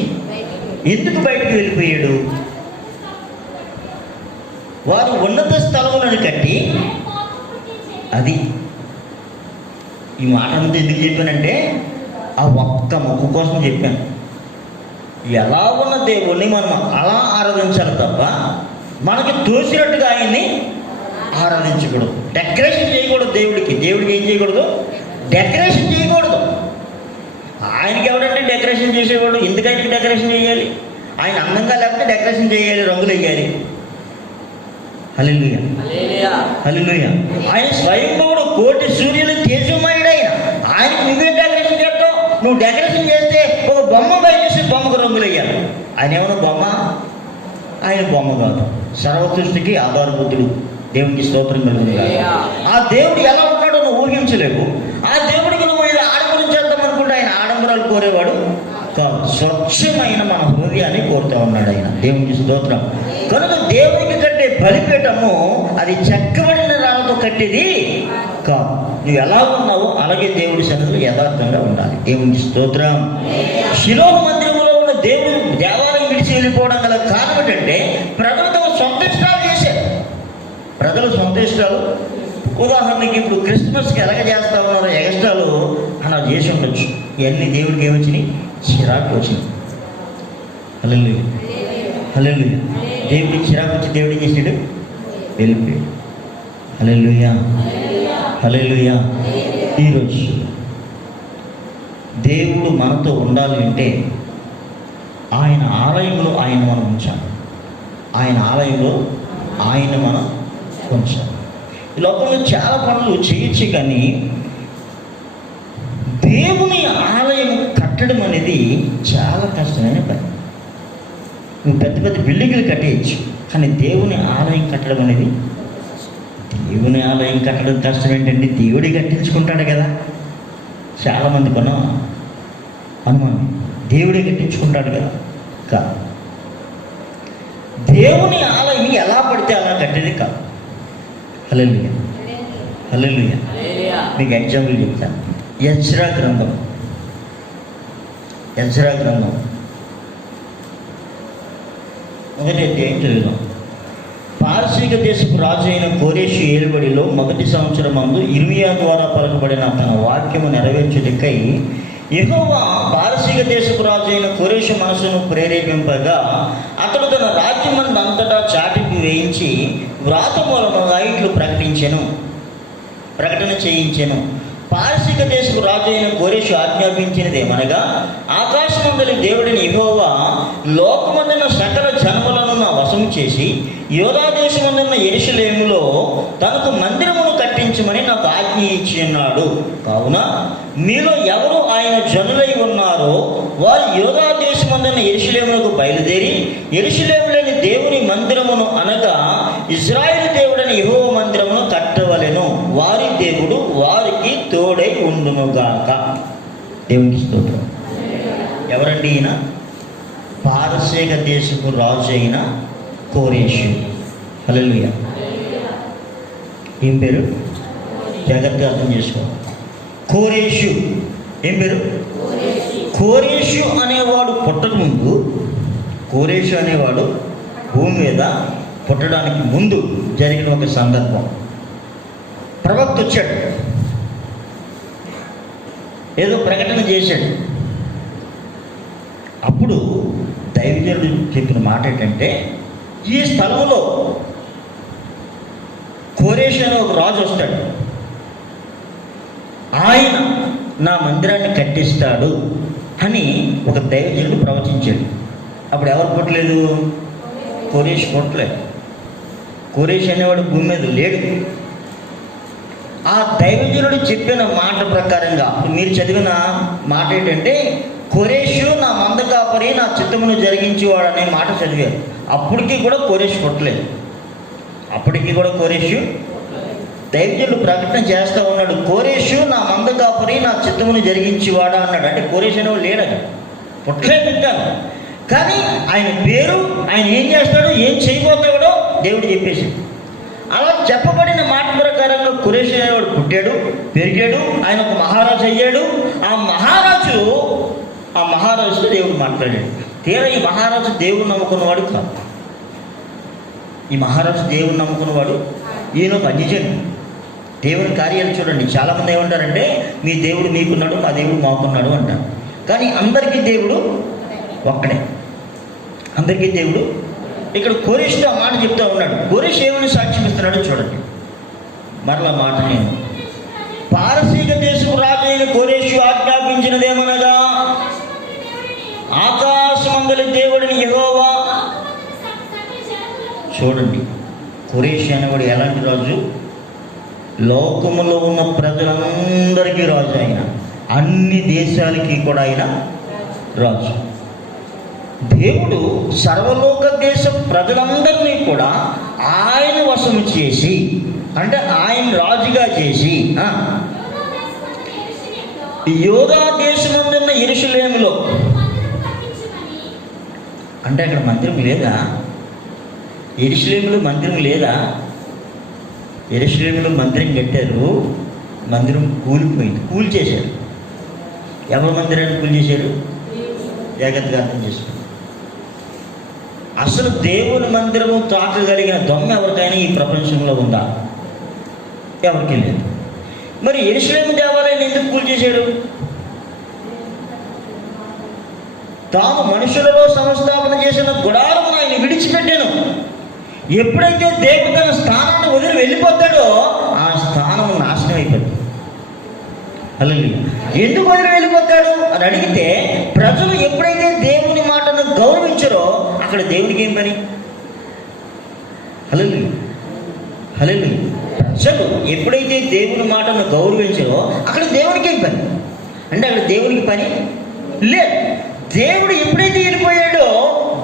ఎందుకు బయటికి వెళ్ళిపోయాడు? వారు ఉన్నత స్థలములను కట్టి, అది ఈ మాట అంతా ఎందుకు చెప్పానంటే ఆ ఒక్క మొక్క కోసం చెప్పాను. ఎలా ఉన్న దేవుణ్ణి మనం అలా ఆరాధించాలి తప్ప మనకి తోసినట్టుగా ఆయన్ని ఆరాధించకూడదు. డెకరేషన్ చేయకూడదు. దేవుడికి ఏం చేయకూడదు? డెకరేషన్ చేయకూడదు. ఆయనకి ఎవడంటే డెకరేషన్ చేసేవాడు? ఎందుకు ఆయనకి డెకరేషన్ చేయాలి? ఆయన అందంగా లేకపోతే డెకరేషన్ చేయాలి, రంగులు వేయాలి. హల్లెలూయా, హల్లెలూయా. ఆయన స్వయంభవుడు, కోటి సూర్యులు తేజమయుడు. ఆయనకు నువ్వే డెకరేషన్ చేస్తావు? నువ్వు డెకరేషన్ చేస్తే ఒక బొమ్మ బయటేసి బొమ్మకు రంగులు వేయాలి. ఆయన ఏమన్నా బొమ్మ? ఆయన బొమ్మ కాదు, సర్వసృష్టికి ఆధారభూతుడు. దేవునికి స్తోత్రం కలుగుతుంది. ఆ దేవుడు ఎలా ఉన్నాడో నువ్వు ఊహించలేవు. ఆ దేవుడికి నువ్వు ఇది ఆడంబరం చేద్దాం అనుకుంటే ఆయన ఆడంబరాలు కోరేవాడు కాదు. స్వచ్ఛమైన మన హృదయాన్ని కోరుతూ ఉన్నాడు ఆయన. దేవునికి స్తోత్రం. కనుక దేవునికి కట్టే బలిపీఠము అది చెక్కబడిన రాళ్ళతో కట్టేది కాదు. నువ్వు ఎలా ఉన్నావో అలాగే దేవుడి సన్నిధిలో యథార్థంగా ఉండాలి. దేవునికి స్తోత్రం. షిలోహు మందిరంలో ఉన్న దేవుడు దేవాలయం విడిచి వెళ్ళిపోవడం గల కారణం ఏంటంటే ప్రజలు తమ సొంత ఇష్టాలు చేశారు. ప్రజలు సొంత ఇష్టాలు, ఉదాహరణకి ఇప్పుడు క్రిస్మస్కి ఎలాగ చేస్తా ఉన్నారో ఎగస్ట్రాలు అలా చేసి ఉండొచ్చు. ఇవన్నీ దేవుడికి ఏమొచ్చినాయి? చిరాకు వచ్చింది. హల్లెలూయా, హల్లెలూయా. దేవుడికి చిరాకు వచ్చి దేవుడు ఏం చేసాడు? వెళ్ళిపోయాడు. హల్లెలూయా, హల్లెలూయా. ఈరోజు దేవుడు మనతో ఉండాలి అంటే ఆయన ఆలయంలో ఆయన మనం ఉంచాలి. ఆయన ఆలయంలో ఆయన మనం ఉంచాలి. ఈ లోకంలో చాలా పనులు చేయొచ్చు, కానీ దేవుని ఆలయం కట్టడం అనేది చాలా కష్టమైన పని. నువ్వు పెద్ద పెద్ద బిల్డింగ్లు కట్టేయచ్చు, కానీ దేవుని ఆలయం కట్టడం అనేది, దేవుని ఆలయం కట్టడం కష్టం ఏంటంటే దేవుడి కట్టించుకుంటాడు కదా. చాలామంది అనుమానం, దేవుడే కట్టించుకుంటాడు కదా. కాదు, దేవుని ఆలయం ఎలా పడితే అలా కట్టేది కాదు. హల్లెలూయా, హల్లెలూయా. మీకు ఎగ్జాంపుల్ చెప్తాను. ఎజ్రా గ్రంథం మొదటి అధ్యాయం చదువుదాం. పారసీక దేశపు రాజు అయిన కోరేషు ఏలుబడిలో మొదటి సంవత్సరం మందు ఇర్మియా ద్వారా పలకబడిన తన వాక్యము నెరవేర్చుటకై యెహోవా పారసీక దేశపు రాజు అయిన కోరేషు మనసును ప్రేరేపింపగా అతడు తన రాజ్యమందంతటా చాటింపు వేయించి వ్రాత మూలముగా ఇట్లు ప్రకటన చేయించెను. పారసీక దేశపు రాజు అయిన కోరేషు ఆజ్ఞాపించినదేమనగా, ఆకాశమందలి దేవుడిని యెహోవా లోకమందున్న సకల జనములను నా వశము చేసి యోధా దేశమందున్న యెరూషలేములో తనకు మందిరమును కట్టించమని నాకు ఆజ్ఞ ఇచ్చి ఉన్నాడు. కావున మీలో ఎవరు ఆయన జనులై ఉన్నారో వారు యోధా దేశమందున్న యెరూషలేమునకు బయలుదేరి యెరూషలేములోని దేవుని మందిరమును అనగా ఇశ్రాయేలు దేవుడని యెహోవా మందిరమును కట్టవలెను. వారి దేవుడు వారికి తోడై ఉండునుగాక. దేవునికి స్తోత్రం. ఎవరండి ఈయన? పారసీక పారసీక దేశపు రాజు అయిన కోరేషు. హల్లెలూయా. ఏం పేరు? జాగ్రత్తగా అర్థం చేసుకోవాలి. కోరేషు ఏం పేరు? కోరేషు అనేవాడు పుట్టకముందు, కోరేషు అనేవాడు భూమి మీద పుట్టడానికి ముందు జరిగిన ఒక సందర్భం. ప్రవక్త వచ్చాడు, ఏదో ప్రకటన చేశాడు. అప్పుడు దైవజనుడు చెప్పిన మాట ఏంటంటే, ఈ స్థలంలో కోరేషు అనే ఒక రాజు వస్తాడు, ఆయన నా మందిరాన్ని కట్టిస్తాడు అని ఒక దైవజనుడు ప్రవచించాడు. అప్పుడు ఎవరు పుట్టలేదు? కోరేషు పుట్టలేదు. కోరేషు అనేవాడు భూమి మీద లేడు. ఆ దైవజనుడు చెప్పిన మాట ప్రకారంగా మీరు చదివిన మాట ఏంటంటే, కోరేషు నా మంద కాపరి, నా చిత్తమును జరిగించేవాడు అనే మాట చదివారు. అప్పటికి కూడా కోరేషు పుట్టలేదు. అప్పటికి కూడా కోరేషు, దైవజనుడు ప్రకటన చేస్తూ ఉన్నాడు, కోరేషు నా మంద కాపరి, నా చిత్తమును జరిగించేవాడా అన్నాడు. అంటే కోరేషు అనేవాడు లేడు, అక్కడ పుట్టలేదు ఇంకా. కానీ ఆయన పేరు, ఆయన ఏం చేస్తాడో, ఏం చేయబోతాడో దేవుడు చెప్పేసి, అలా చెప్పబడిన మాట ప్రకారంగా కోరేషు అనేవాడు పుట్టాడు, పెరిగాడు, ఆయన ఒక మహారాజు అయ్యాడు. ఆ మహారాజుతో దేవుడు మాట్లాడాడు. తీరా ఈ మహారాజు దేవుడు నమ్ముకున్నవాడు కాదు. ఈ మహారాజు దేవుడు నమ్ముకున్నవాడు, ఈయన ఒక అన్యజనుడు. దేవుని కార్యాలు చూడండి, చాలామంది ఏమంటారంటే మీ దేవుడు మీకున్నాడు, మా దేవుడు మాకున్నాడు అంటారు. కానీ అందరికీ దేవుడు ఒక్కడే, అందరికీ దేవుడు. ఇక్కడ కోరేషుతో ఆ మాట చెప్తూ ఉన్నాడు. కోరేషు ఏమని సాక్ష్యం ఇస్తున్నాడో చూడండి. మరలా మాట, నేను పారసీక దేశపు రాజు అయిన కోరేషు ఆజ్ఞాపించినదేమనగా, ఆకాశమందలి దేవుడిని యెహోవా. చూడండి, కోరేషు అనేవాడు ఎలాంటి రాజు? లోకములో ఉన్న ప్రజలందరికీ రాజు. ఆయన అన్ని దేశాలకి కూడా ఆయన రాజు. దేవుడు సర్వలోక దేశ ప్రజలందరినీ కూడా ఆయన వశము చేసి, అంటే ఆయన రాజుగా చేసి, యోధా దేశమందున్న యెరూషలేములో, అంటే అక్కడ మందిరం లేదా? యెరూషలేములో మందిరం లేదా? యెరూషలేములో మందిరం కట్టారు, మందిరం కూలిపోయింది, కూల్చేశారు. ఎవరి మందిరాన్ని కూల్చేశారు? జాగ్రత్తగా అర్థం చేసుకోండి. అసలు దేవుని మందిరము తాకగలిగిన దొంగ ఎవరికైనా ఈ ప్రపంచంలో ఉందా? ఎవరికి లేదు. మరి యెరూషలేము దేవాలయాన్ని ఎందుకు కూల్చేశాడు? తాము మనుషులలో సంస్థాపన చేసిన గుడారం ఆయన విడిచిపెట్టాను. ఎప్పుడైతే దేవుడు తన స్థానాన్ని వదిలి వెళ్ళిపోతాడో ఆ స్థానం నాశనం అయిపోతుంది. హల్లెలూయా. ఎందుకు వదిలి వెళ్ళిపోతాడు అని అడిగితే, ప్రజలు ఎప్పుడైతే దేవుని మాటను గౌరవించారో అక్కడ దేవునికి ఏం పని? హల్లెలూయా, హల్లెలూయా. ప్రజలు ఎప్పుడైతే దేవుని మాటను గౌరవించారో అక్కడ దేవునికి ఏం పని? అంటే అక్కడ దేవునికి పని లేదు. దేవుడు ఎప్పుడైతే వెళ్ళిపోయాడో,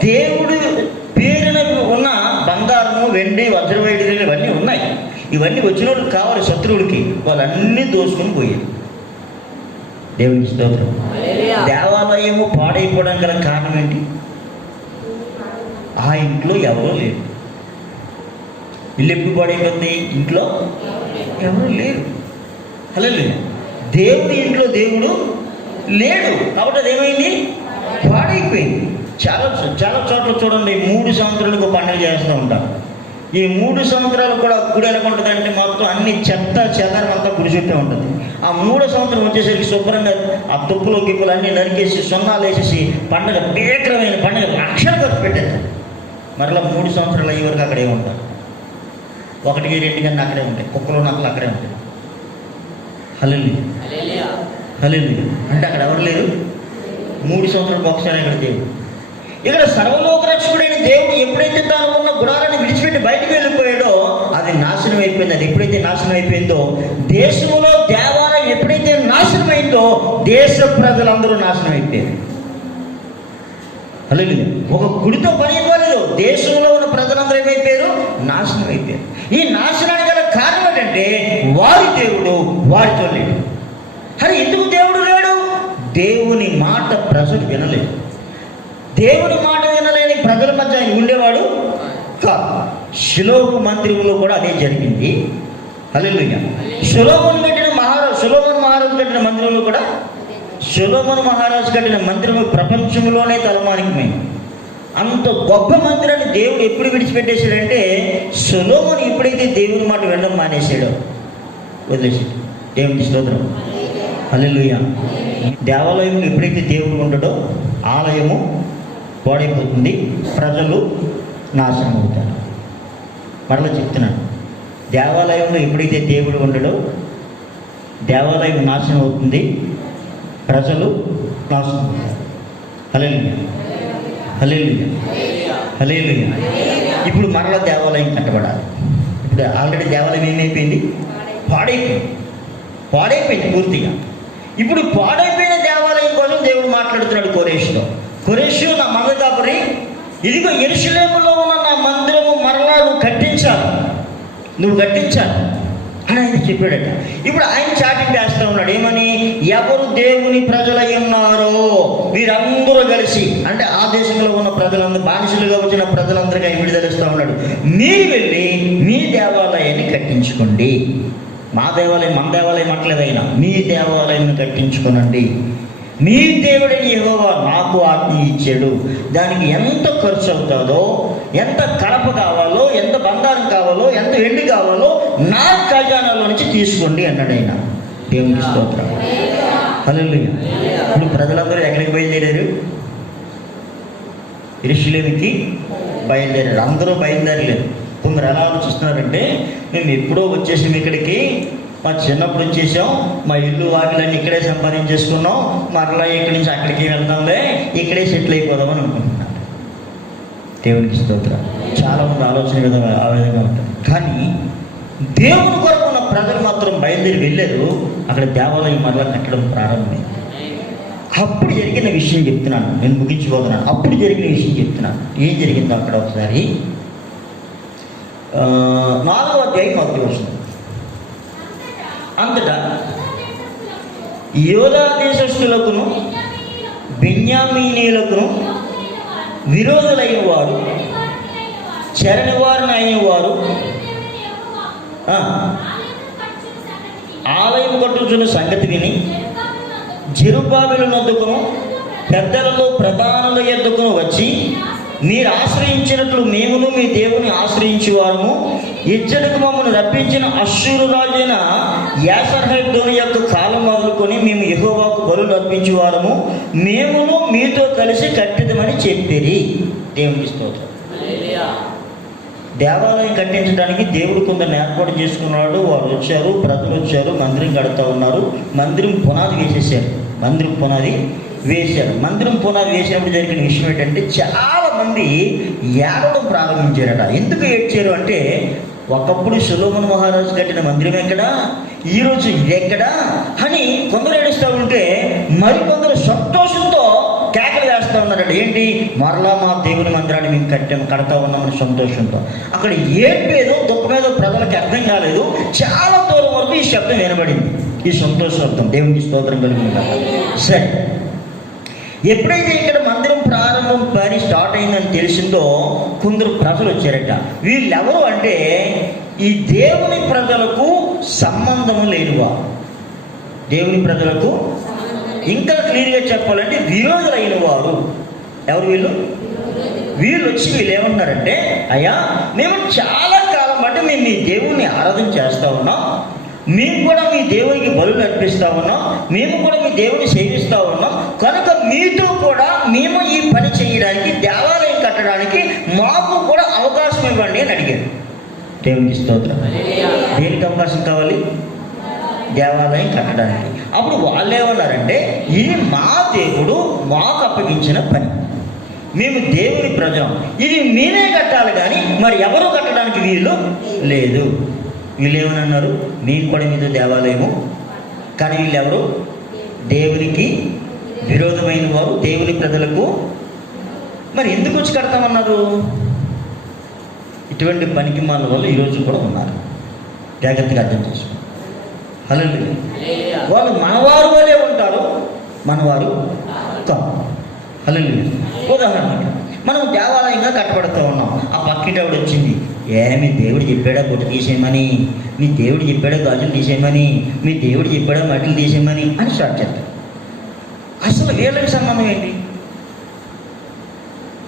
దేవుడు పేరున ఉన్న బంగారము, వెండి, వజ్రవైడూర్యాలు ఇవన్నీ ఉన్నాయి. ఇవన్నీ వచ్చిన వాళ్ళకి కావాలి, శత్రువులకి, వాళ్ళన్నీ దోసుకొని పోయారు. దేవునికి స్తోత్రం. దేవాలయము పాడైపోవడానికి గల కారణం ఏంటి? ఆ ఇంట్లో ఎవరో లేరు. ఇల్లు ఎప్పుడు పాడైపోతుంది? ఇంట్లో ఎవరు లేరు. హల్లెలూయా. దేవుడి ఇంట్లో దేవుడు లేడు కాబట్టి అదేమైంది? పాడైపోయింది. చాలా చోట్ల చూడండి, 3 సంవత్సరాలకు పండుగ చేస్తూ ఉంటారు. ఈ 3 సంవత్సరాలు కూడా గుడి ఎలా ఉంటుంది అంటే, మొత్తం అన్ని చెత్త చెదారం అంతా గుడి చుట్టే ఉంటుంది. ఆ 3వ సంవత్సరం వచ్చేసరికి శుభ్రంగా ఆ తుప్పులు గిప్పులు అన్నీ నరికేసి సున్నాలు వేసేసి పండుగ, భీకరమైన పండుగ, లక్షలు ఖర్చు పెట్టారు. మరలా 3 సంవత్సరాలు అయ్యే వరకు అక్కడే ఉంటారు. 1, 2 కన్నా అక్కడే ఉంటాయి, కుక్కలు నక్కలు అక్కడే ఉంటాయి. హల్లెలూయా, హల్లెలూయా. అంటే అక్కడ ఎవరు లేరు. 3 సంవత్సరాలకు ఒకసారి ఇక్కడ దేవుడు. ఇక్కడ సర్వలోక రక్షకుడైన దేవుడు ఎప్పుడైతే తాను ఉన్న గుడారాన్ని విడిచిపెట్టి బయటకు వెళ్ళిపోయాడో అది నాశనం అయిపోయింది. అది ఎప్పుడైతే నాశనం అయిపోయిందో, దేశంలో దేవాలయం ఎప్పుడైతే నాశనం అయిందో దేశ ప్రజలందరూ నాశనం అయిపోయారు. హల్లెలూయా. ఒక గుడితో పని ఇవ్వలేదు, దేశంలో ఉన్న ప్రజలందరూ ఏమైపోయారు? నాశనం అయిపోయారు. ఈ నాశనానికి గల కారణం ఏంటంటే, వారి దేవుడు వారితో లేడు. అరే ఎందుకు దేవుడు లేడు? దేవుని మాట ప్రజలు వినలేదు. దేవుని మాట వినలేదు ప్రజల మధ్య ఆయన ఉండేవాడు కాదు. షిలోహు మందిరంలో కూడా అదే జరిగింది. హల్లెలూయా. సొలొమోను మహారాజు కట్టిన మందిరంలో కూడా, సొలొమోను మహారాజు కట్టిన మందిరం ప్రపంచంలోనే తలమానికమైంది. అంత గొప్ప మందిరాన్ని దేవుడు ఎప్పుడు విడిచిపెట్టేశాడంటే, సొలొమోను ఎప్పుడైతే దేవుని మాట వినడం మానేశాడో వదిలేసాడు. దేవునికి స్తోత్రం. హల్లెలూయా. దేవాలయంలో ఎప్పుడైతే దేవుడు ఉండడో ఆలయము పాడైపోతుంది, ప్రజలు నాశనం అవుతారు. మరలా చెప్తున్నాను, దేవాలయంలో ఎప్పుడైతే దేవుడు ఉండడో దేవాలయం నాశనం అవుతుంది, ప్రజలు నాశనం అవుతారు. హల్లెలూయా. హల్లెలూయా. హల్లెలూయా. ఇప్పుడు మరలా దేవాలయం కట్టబడాలి. ఇప్పుడు ఆల్రెడీ దేవాలయం ఏమైపోయింది? పాడైపోయింది పూర్తిగా. ఇప్పుడు పాడైపోయిన దేవాలయం కోసం దేవుడు మాట్లాడుతున్నాడు కోరేషుతో. కోరేషు, నా మందకాపురి, ఇదిగో యెరూషలేములో ఉన్న నా మందిరము మరలా నువ్వు కట్టించాలి అని ఆయన చెప్పాడట. ఇప్పుడు ఆయన చాటింగ్ వేస్తూ ఉన్నాడు. ఏమని? ఎవరు దేవుని ప్రజలై ఉన్నారో వీరందరూ కలిసి, అంటే ఆ దేశంలో ఉన్న ప్రజలందరూ, బానిసలుగా వచ్చిన ప్రజలందరికీ ఆయన విడుదలిస్తూ ఉన్నాడు. మీరు వెళ్ళి మీ దేవాలయాన్ని కట్టించుకోండి. మన దేవాలయం అట్లేదు, అయినా మీ దేవాలయాన్ని కట్టించుకోనండి. మీ దేవుడిని యెహోవా నాకు ఆజ్ఞ ఇచ్చాడు. దానికి ఎంత ఖర్చు అవుతుందో, ఎంత కలప కావాలో, ఎంత బంగారం కావాలో, ఎంత వెండి కావాలో నా ఖజానాలో నుంచి తీసుకోండి అన్నాడు ఆయన. దేవుని స్తోత్రం. హల్లెలూయా. ఇప్పుడు ప్రజలందరూ ఎక్కడికి బయలుదేరారు? యెరూషలేముకి బయలుదేరారు. అందరూ బయలుదేరలేదు. కొందరు ఎలా ఆలోచిస్తున్నారంటే, మేము ఎప్పుడో వచ్చేసాం ఇక్కడికి, మా చిన్నప్పుడు వచ్చేసాం, మా ఇల్లు వాకిలన్నీ ఇక్కడే సంపాదించేసుకున్నాం, మరలా ఇక్కడి నుంచి అక్కడికి వెళ్దాంలే, ఇక్కడే సెటిల్ అయిపోదామని అనుకుంటున్నాను. దేవునికి స్తోత్రం. చాలామంది ఆలోచన విధంగా ఆ విధంగా ఉంటుంది. కానీ దేవుని కొరకు ఉన్న ప్రజలు మాత్రం బయలుదేరి వెళ్ళారు. అక్కడ దేవాలయం మరలా కట్టడం ప్రారంభమైంది. అప్పుడు జరిగిన విషయం చెప్తున్నాను, నేను ముగించిపోతున్నాను. అప్పుడు జరిగిన విషయం చెప్తున్నాను. ఏం జరిగిందో అక్కడ ఒకసారి 4వ అధ్యాయం 1వ వచనం. అంతటా యోధా దేశస్థులకును బెన్యామీనీయులకును విరోధులైన వారు, చెరనివారునైన వారు ఆలయం కట్టుచున్న సంగతి విని జెరుబ్బాబెలు నొద్దకును పెద్దలలో ప్రధానుల యొద్దకును వచ్చి, మీరు ఆశ్రయించినట్లు మేమును మీ దేవుని ఆశ్రయించేవారము, ఇచ్చటకు మమ్మల్ని రప్పించిన అశ్షూరు రాజైన యాసర్హద్దోని యొక్క కాలం మొదలుకొని మేము యెహోవాకు బలులు అర్పించేవారము, మేమును మీతో కలిసి కట్టిదమని చెప్పిరి. దేవునికి స్తోత్రం. దేవాలయం కట్టించడానికి దేవుడు కొందరు ఏర్పాటు చేసుకున్నాడు. వారు వచ్చారు, ప్రజలు వచ్చారు, మందిరం కడుతూ ఉన్నారు. మందిరం పునాది వేసేసారు. మందిరం పునాది వేసినప్పుడు జరిగిన విషయం ఏంటంటే, చాలా మంది ఏడవడం ప్రారంభించారట. ఎందుకు ఏడ్చారు అంటే, ఒకప్పుడు సొలొమోను మహారాజు కట్టిన మందిరం ఎక్కడా, ఈరోజు ఇది ఎక్కడా అని కొందరు ఏడుస్తూ ఉంటే, మరికొందరు సంతోషంతో కేకలు వేస్తూ ఉన్నారట. ఏంటి? మరలా మా దేవుని మందిరాన్ని మేము కడతా ఉన్నామని సంతోషంతో. అక్కడ ఏడ్పేదో దుఃఖమేదో ప్రజలకు అర్థం కాలేదు. చాలా దూరం వరకు ఈ శబ్దం వినబడింది, ఈ సంతోష శబ్దం. దేవునికి స్తోత్రం కలిగింది. సరే, ఎప్పుడైతే ఇక్కడ మందిరం ప్రారంభం పని స్టార్ట్ అయిందని తెలిసిందో కొందరు ప్రజలు వచ్చారట. వీళ్ళెవరు అంటే, ఈ దేవుని ప్రజలకు సంబంధం లేనివా, దేవుని ప్రజలకు ఇంకా క్లియర్గా చెప్పాలంటే విరోధులైన వారు. ఎవరు వీళ్ళు? వీళ్ళు వచ్చి వీళ్ళు ఏమన్నారంటే, అయ్యా మేము చాలా కాలం బట్టి మేము మీ దేవుణ్ణి ఆరాధన చేస్తూ ఉన్నాం, మేము కూడా మీ దేవునికి బలులు అర్పిస్తూ ఉన్నాం, మేము కూడా మీ దేవుని సేవిస్తూ ఉన్నాం, కనుక మీతో కూడా మేము ఈ పని చేయడానికి, దేవాలయం కట్టడానికి మాకు కూడా అవకాశం ఇవ్వండి అని అడిగారు. దేవునికి స్తోత్రం. దేనికి అవకాశం కావాలి? దేవాలయం కట్టడానికి. అప్పుడు వాళ్ళు ఏమన్నారంటే, ఇది మా దేవుడు మాకు అప్పగించిన పని, మేము దేవుని ప్రజలం, ఇది మీరే కట్టాలి కానీ మరి ఎవరు కట్టడానికి వీలు లేదు. వీళ్ళు ఏమని అన్నారు? మేము కూడా మీతో దేవాలయము. కానీ వీళ్ళెవరు? దేవునికి విరోధమైన వారు, దేవుని ప్రజలకు. మరి ఎందుకు వచ్చి కడతామన్నారు? ఇటువంటి పనికి మన వాళ్ళు ఈరోజు కూడా ఉన్నారు. జాగ్రత్తగా అర్థం చేసుకోండి. హల్లెలూయా. వాళ్ళు మనవారు వాళ్ళే ఉంటారు, మనవారు కాదు. హల్లెలూయా. ఉదాహరణకి మనం దేవాలయంగా కట్టబడుతూ ఉన్నాం. ఆ పక్కింటి ఆవిడ వచ్చింది, మీ దేవుడు చెప్పాడా గుట్ట తీసేయమని, మీ దేవుడు చెప్పాడా గాజులు తీసేయమని, మీ దేవుడు చెప్పాడా మట్టిలు తీసేయమని అని స్టార్ట్ చేస్తారు. అసలు వీళ్ళకి సంబంధం ఏంటి?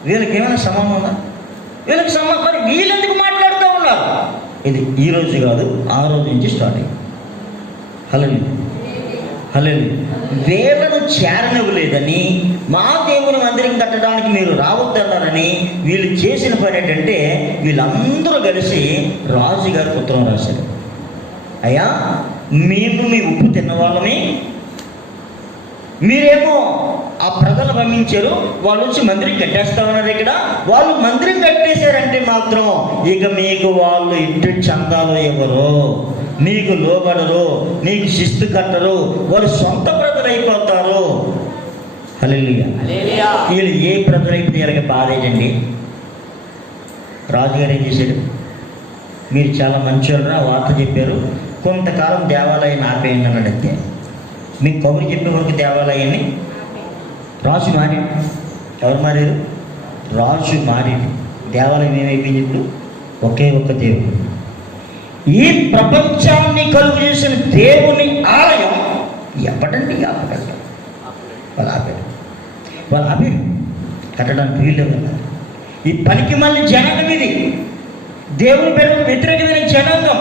వీళ్ళకి ఏమైనా సంబంధం ఉందా? వీళ్ళకి సంబంధం. మరి వీళ్ళెందుకు మాట్లాడుతూ ఉన్నారు? ఇది ఈ రోజు కాదు, ఆ రోజు నుంచి స్టార్ట్ అయింది. హల్లెలూయా, హల్లెలూయా. వీళ్ళను చేరనివ్వలేదని, మా దేవుని మందిరం కట్టడానికి మీరు రావద్దన్నారని వీళ్ళు చేసిన పని ఏంటంటే, వీళ్ళందరూ కలిసి రాజుగారికి ఉత్తరం రాశారు. అయ్యా, మేము మీ ఉప్పు తిన్నవాళ్ళని, మీరేమో ఆ ప్రజలు పంపించారు, వాళ్ళు వచ్చి మందిరం కట్టేస్తా ఉన్నారు. ఇక్కడ వాళ్ళు మందిరం కట్టేశారంటే మాత్రం ఇక మీకు వాళ్ళు ఇంటి చందాలు ఇవ్వరు, నీకు లోబడరు, నీకు శిస్తు కట్టరు, వారు సొంత ప్రజలు అయిపోతారు. హల్లెలూయా. వీళ్ళు ఏ ప్రజలు అయితే వీళ్ళకి బాధేటండి. రాజుగారు ఏం చేశాడు? మీరు చాలా మంచివాళ్ళు, ఆ వార్త చెప్పారు, కొంతకాలం దేవాలయాన్ని ఆపేయండి అన్నాడు. అంతే. మీకు కబురు చెప్పే వరకు దేవాలయాన్ని రాజు మారాడు. ఎవరు మారారు? రాజు మారాడు. దేవాలయం ఏమైపోయింది? ఇప్పుడు ఒకే ఒక్క దేవుడు. ఈ ప్రపంచాన్ని కలుగు చేసిన దేవుని ఆలయం ఎప్పటండి ఆపగలరు? వాళ్ళు ఆపారు. కట్టడానికి వీళ్ళు కదా. ఈ పనికి మళ్ళీ జనాంగం, ఇది దేవుని పేరు వ్యతిరేకమైన జనాంగం,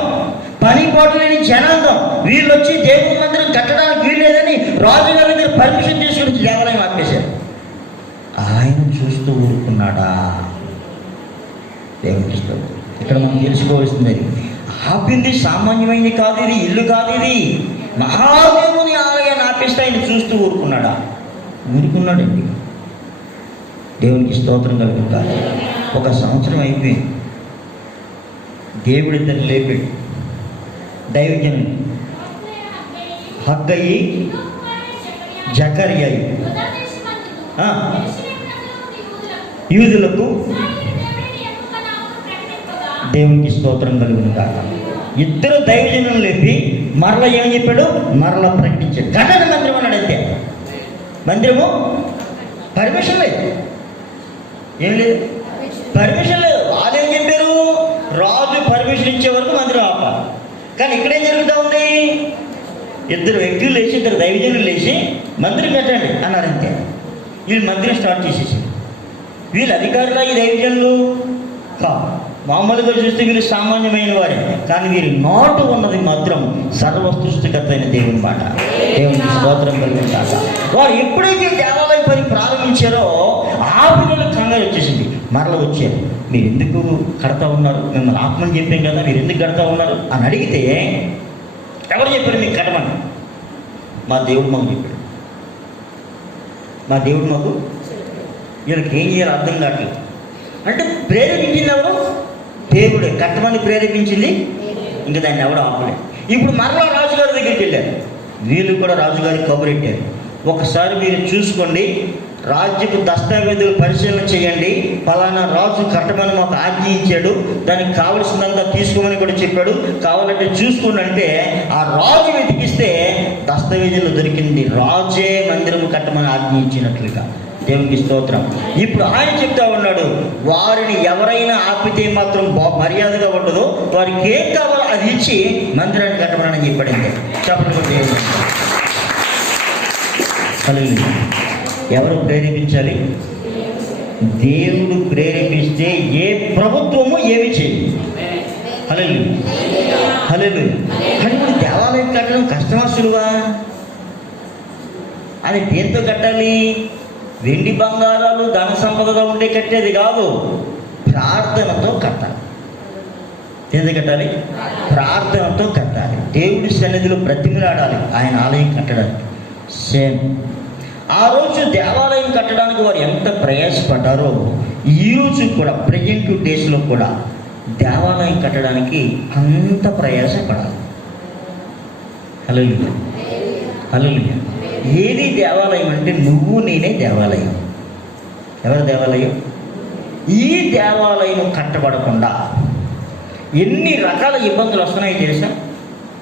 పని పోటలేని జనాంగం. వీళ్ళు వచ్చి దేవుని మందిరం కట్టడానికి వీల్లేదని రాజుగారి దగ్గర పర్మిషన్ తీసుకుని దేవాలయం ఆపేశారు. ఆయన చూస్తూ ఊరుకున్నాడా? దేవుని ఇక్కడ మనం తెలుసుకోవాల్సింది, ఆపింది సామాన్యమైనది కాదు, ఇది ఇల్లు కాదు, ఇది మహాదేవుని ఆలయాన్ని ఆపేస్తే ఆయన చూస్తూ ఊరుకున్నాడా? ఊరుకున్నాడండి. దేవునికి స్తోత్రం కలుగుతారు. ఒక సంవత్సరం అయిపోయింది. దేవుడి ఇద్దరు లేపాడు. దైవజనులు హగ్గయి, జకర్యాయి యూదులకు దేవునికి స్తోత్రం కలుగును కాక. ఇద్దరు దైవజనులు లేపి మరలా ఏమని చెప్పాడు? మరలా ప్రకటించాడు. కట్టడ మందిరం అన్నాడు. అంతే. మందిరము పర్మిషన్ లేదు, ఏం లేదు, పర్మిషన్ లేదు. వాళ్ళేం చెప్పారు? రాజు పర్మిషన్ ఇచ్చే వరకు మందిరం ఆపాలి. కానీ ఇక్కడేం జరుగుతూ ఉంది? ఇద్దరు వ్యక్తులు లేచి, ఇద్దరు దైవజనులు లేచి మందిరం కట్టండి అన్నారు. అంతే. వీళ్ళు మందిరం స్టార్ట్ చేసేసారు. వీళ్ళు అధికారులు, ఈ దైవజనులు మామూలుగా చూస్తే వీళ్ళు సామాన్యమైన వారే, కానీ వీరి నోటు ఉన్నది మాత్రం సర్వసృష్టికర్త అయిన దేవుని మాట. దేవునికి స్తోత్రం కలుగుతాక. వారు ఎప్పుడైతే దేవాలయం పని ప్రారంభించారో ఆ పిల్లలు కంగారు వచ్చేసింది. మరలా వచ్చారు. మీరు ఎందుకు కడతా ఉన్నారు? మిమ్మల్ని ఆత్మని చెప్పాం కదా, మీరు ఎందుకు కడతా ఉన్నారు అని అడిగితే, ఎవరు చెప్పారు మీకు కట్టమని? మా దేవుడు మాకు చెప్పాడు. మా దేవుడు మాకు. వీళ్ళకి ఏం చేయాలో అర్థం కావట్లేదు. అంటే ప్రేరేపించింది ఎవరు? దేవుడే. కట్టమని ప్రేరేపించింది, ఇంకా దాన్ని ఎవడు ఆపలేదు. ఇప్పుడు మరలా రాజుగారి దగ్గరికి వెళ్ళారు. వీళ్ళు కూడా రాజుగారికి కబురెట్టారు. ఒకసారి మీరు చూసుకోండి, రాజ్యపు దస్తావేజులు పరిశీలన చేయండి, ఫలానా రాజు కట్టమని మాకు ఆజ్ఞ ఇచ్చాడు, దానికి కావలసిందంతా తీసుకోమని కూడా చెప్పాడు, కావాలంటే చూసుకోండి అంటే ఆ రాజు వెతికిస్తే దస్తావేజులు దొరికింది. రాజే మందిరం కట్టమని ఆజ్ఞ ఇచ్చినట్లుగా. దేవునికి స్తోత్రం. ఇప్పుడు ఆయన చెప్తా ఉన్నాడు, వారిని ఎవరైనా ఆపితే మాత్రం మర్యాదగా ఉండదు, వారికి ఏం కావాలో అది ఇచ్చి మందిరాన్ని కట్టమని చెప్పాడండి. చెప్పండి. హల్లెలూయా. ఎవరు ప్రేరేపించాలి? దేవుడు ప్రేరేపిస్తే ఏ ప్రభుత్వము ఏమి చేయదు. హల్లెలూయా, హల్లెలూయా. కానీ ఇప్పుడు దేవాలయం కట్టడం కష్టమా సులువా? అది దేంతో కట్టాలి? వెండి బంగారాలు ధన సంపదగా ఉండే కట్టేది కాదు, ప్రార్థనతో కట్టాలి. ఎందుకు కట్టాలి? ప్రార్థనతో కట్టాలి. దేవుడి సన్నిధిలో బ్రతిమిలాడాలి ఆయన ఆలయం కట్టడానికి. సేమ్ ఆ రోజు దేవాలయం కట్టడానికి వారు ఎంత ప్రయాసపడ్డారో ఈరోజు కూడా ప్రజెంట్ డేస్లో కూడా దేవాలయం కట్టడానికి అంత ప్రయాసపడాలి. హల్లెలూయా, హల్లెలూయా. ఏది దేవాలయం అంటే నువ్వు నేనే దేవాలయం. ఎవరి దేవాలయం? ఈ దేవాలయం కట్టబడకుండా ఎన్ని రకాల ఇబ్బందులు వస్తున్నాయో తెలుసా?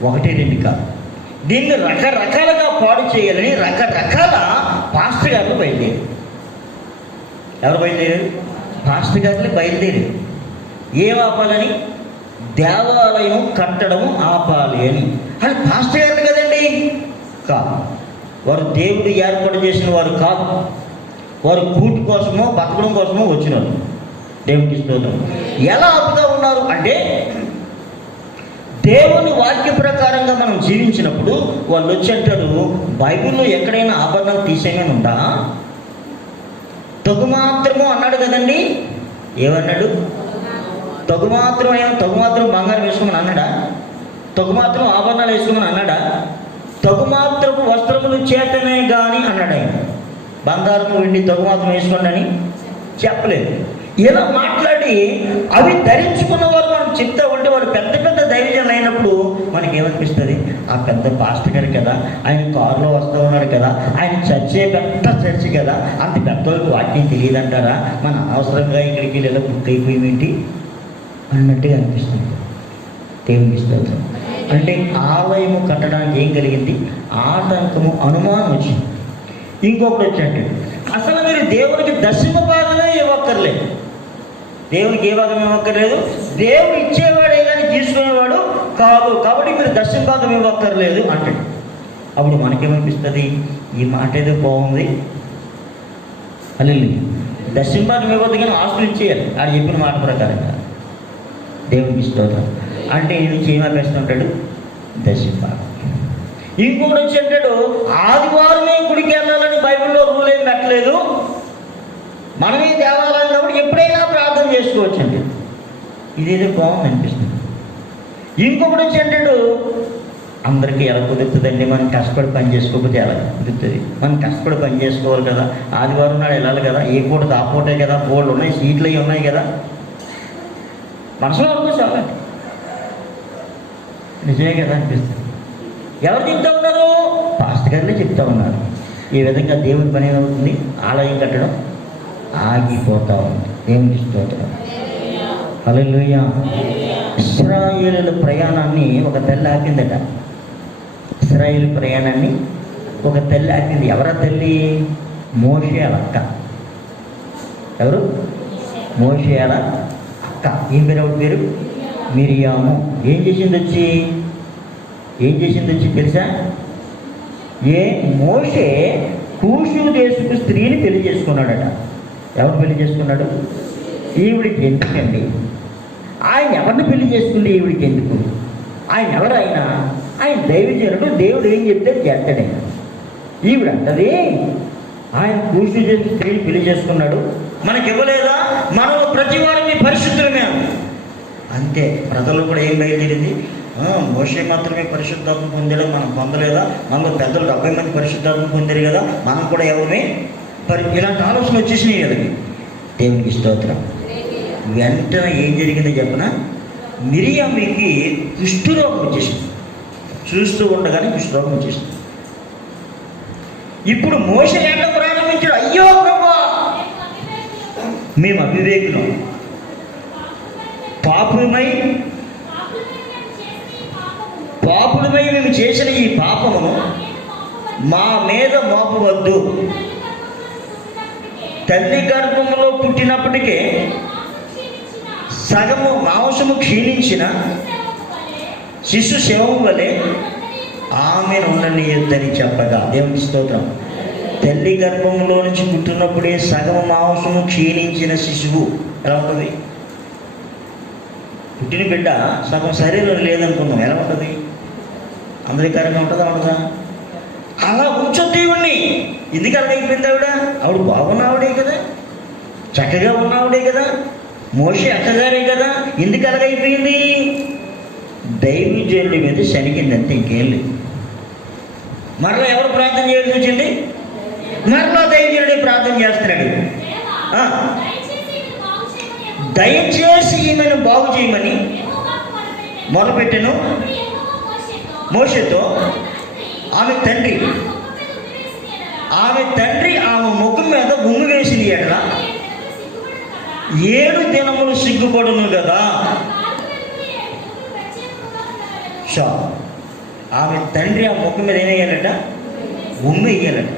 ఒకటి రెండు కాదు. దీన్ని రకరకాలుగా పాడు చేయాలని రకరకాల పాస్టర్ గారు బయలుదేరారు. ఎవరు బయలుదేరారు? పాస్టర్ గారిని బయలుదేరి ఏం ఆపాలని? దేవాలయం కట్టడము ఆపాలి అని. అది పాస్టర్ గారిని కదండి, కాదు. వారు దేవుడు ఏర్పాటు చేసిన వారు కాదు. వారు కూటి కోసమో బతకడం కోసమో వచ్చినారు. దేవునికి స్తోత్రం. ఎలా ఆపుతా ఉన్నారు అంటే, దేవుని వాక్య ప్రకారంగా మనం జీవించినప్పుడు వాళ్ళు వచ్చి అంటారు, బైబిల్లో ఎక్కడైనా ఆభరణాలు తీసేయమని ఉందా? తగు మాత్రము అన్నాడు కదండి. ఏమన్నాడు? తగు మాత్రం బంగారం వేసుకోమని అన్నాడా? తగు మాత్రం ఆభరణాలు వేసుకోమని అన్నాడా? తగు మాత్రపు వస్త్రములు చేతనే కానీ అన్నాడు ఆయన. బంగారం వెండి తగు మాత్రం వేసుకోండి అని చెప్పలేదు. ఇలా మాట్లాడి అవి ధరించుకున్న వారు మనం చెప్తా ఉంటే వాడు పెద్ద పెద్ద దైవజనులు అయినప్పుడు మనకేమనిపిస్తుంది? ఆ పెద్ద పాస్టర్ గారు కదా, ఆయన కారులో వస్తూ ఉన్నాడు కదా, ఆయన చర్చే పెద్ద చర్చి కదా, అంత పెద్దవాళ్ళకి వాక్యం తెలియదంటారా? మన అవసరంగా ఇక్కడికి ఇలా బుక్ అయిపోయేంటి అన్నట్టుగా అనిపిస్తుంది. దేవునికి స్తోత్రం. అంటే ఆలయము కట్టడానికి ఏం కలిగింది? ఆటంకము, అనుమానం వచ్చింది. ఇంకొకటి వచ్చాడు, అసలు మీరు దేవునికి దశమ భాగమే ఇవ్వక్కర్లేదు. దేవునికి ఏ భాగం ఇవ్వక్కర్లేదు. దేవుడు ఇచ్చేవాడే కానీ తీసుకునేవాడు కాదు, కాబట్టి మీరు దశమ భాగం ఇవ్వక్కర్లేదు అంటాడు. అప్పుడు మనకేమనిపిస్తుంది? ఈ మాట ఏదో బాగుంది, అల్లు దశమ భాగం ఇవ్వద్దు కానీ ఆస్తులు ఇచ్చేయాలి ఆడు చెప్పిన మాట ప్రకారంగా. దేవునికి స్తోత్రం. అంటే ఈ నుంచి ఏమనిపిస్తుంటాడు? దశమ భాగం. ఇంకొకటి వచ్చి అంటాడు, ఆదివారమే గుడికి వెళ్ళాలని బైబిల్లో రూల్ ఏం పెట్టలేదు, మనమే దేవాలయం కాబట్టి ఎప్పుడైనా ప్రార్థన చేసుకోవచ్చు అండి. ఇదేదో బాగుంది అనిపిస్తుంది. ఇంకొకటి వచ్చి అంటాడు, అందరికీ ఎలా కుదురుతుందండి, మనం కష్టపడి పని చేసుకోకపోతే ఎలా కుదురుతుంది? మనం కష్టపడి పని చేసుకోవాలి కదా, ఆదివారం నాడు వెళ్ళాలి కదా, ఏ పూట ఆ పూటే కదా, బోర్డు ఉన్నాయి, సీట్లు అవి ఉన్నాయి కదా. మనసులో అనుకోవాలి, నిజమే కదా అనిపిస్తుంది. ఎవరు చెప్తా ఉన్నారు? పాస్టర్ గారినే చెప్తా ఉన్నారు. ఈ విధంగా దేవుని పని ఏమవుతుంది? ఆలయం కట్టడం ఆగిపోతా ఉంది. దేవునికి స్తోత్రం. హల్లెలూయా. ఇశ్రాయేలు ప్రయాణాన్ని ఒక తల్లి ఆపిందట. ఇశ్రాయేలు ప్రయాణాన్ని ఒక తల్లి ఆపింది. ఎవరా తల్లి? మోషే అక్క. ఎవరు? మోషే అక్క. ఏం పేరు? ఆవిడ పేరు మిరియాము. ఏం చేసింది వచ్చి తెలుసా? మోషే కూషు దేశపు స్త్రీని పెళ్లి చేసుకున్నాడట. ఎవరు పెళ్లి చేసుకున్నాడు? ఈవిడికి ఎందుకండి? ఆయన ఎవరిని పెళ్లి చేసుకుంటే ఈవిడికి ఎందుకు? ఆయన ఎవరైనా ఆయన దైవజనుడు, దేవుడు ఏం చెప్తే చేస్తాడే. ఈవిడ అంటది ఆయన కూషు దేశపు స్త్రీని పెళ్లి చేసుకున్నాడు, మనకి ఇవ్వలేదా? మనం ప్రతి వారిని పరిశుద్ధమే అంతే. ప్రజలు కూడా ఏం బయలుదేరింది? మోషే మాత్రమే పరిశుద్ధాత్మ పొందాడు, మనం పొందలేదా? మనలో పెద్దలు 70 మంది పరిశుద్ధాత్మ పొందారు కదా, మనం కూడా ఎవరమే ఇలాంటి ఆలోచన వచ్చేసినాయి కదా. దేవునికి స్తోత్రం. వెంటనే ఏం జరిగిందో చెప్పన, మిరియాముకి కుష్ఠరోగం వచ్చేసింది. చూస్తూ ఉండగానే కుష్ఠరోగం వచ్చేసింది. ఇప్పుడు మోషే ఏటం ప్రారంభించాడు, అయ్యో ప్రభా మేము అవివేకులం, పాపులమై మేము చేసిన ఈ పాపమును మా మీద మోపవద్దు. తల్లి గర్భంలో పుట్టినప్పటికే సగము మాంసము క్షీణించిన శిశు శవము వలె ఆమెను ఉండనీయొద్దని చెప్పగా. దేవుని స్తోత్రం. తల్లి గర్భంలో నుంచి పుట్టినప్పుడే సగము మాంసము క్షీణించిన శిశువు ఎలా ఉంటుంది? పుట్టిన బిడ్డ సగం శరీరం లేదనుకుందాం, ఎలా ఉంటుంది? అందరికరంగా ఉండదా? అలా ఉంచొద్దు దేవుణ్ణి. ఎందుకు అలాగైపోయింది? ఆవిడ బాగున్నావుడే కదా, చక్కగా ఉన్నావుడే కదా, మోషే అక్కగారే కదా, ఎందుకు అలాగైపోయింది? దైవజనుడి మీద శనికిందంటే ఇంకేం లేదు. మరలా ఎవరు ప్రార్థన చేయాల్సి వచ్చింది? మరలా దైవజనుడే ప్రార్థన చేస్తున్నాడు, దయచేసి ఈమెను బాగు చేయమని మొదలుపెట్టెను. మోషేతో ఆమె తండ్రి ఆమె ముఖం మీద ఉమ్మి వేసింది ఎట్ల 7 దినములు సిగ్గుపడును కదా. ఆమె తండ్రి ఆ ముఖం మీద ఏం వేయాలట? ఉమ్మి వేయాలట.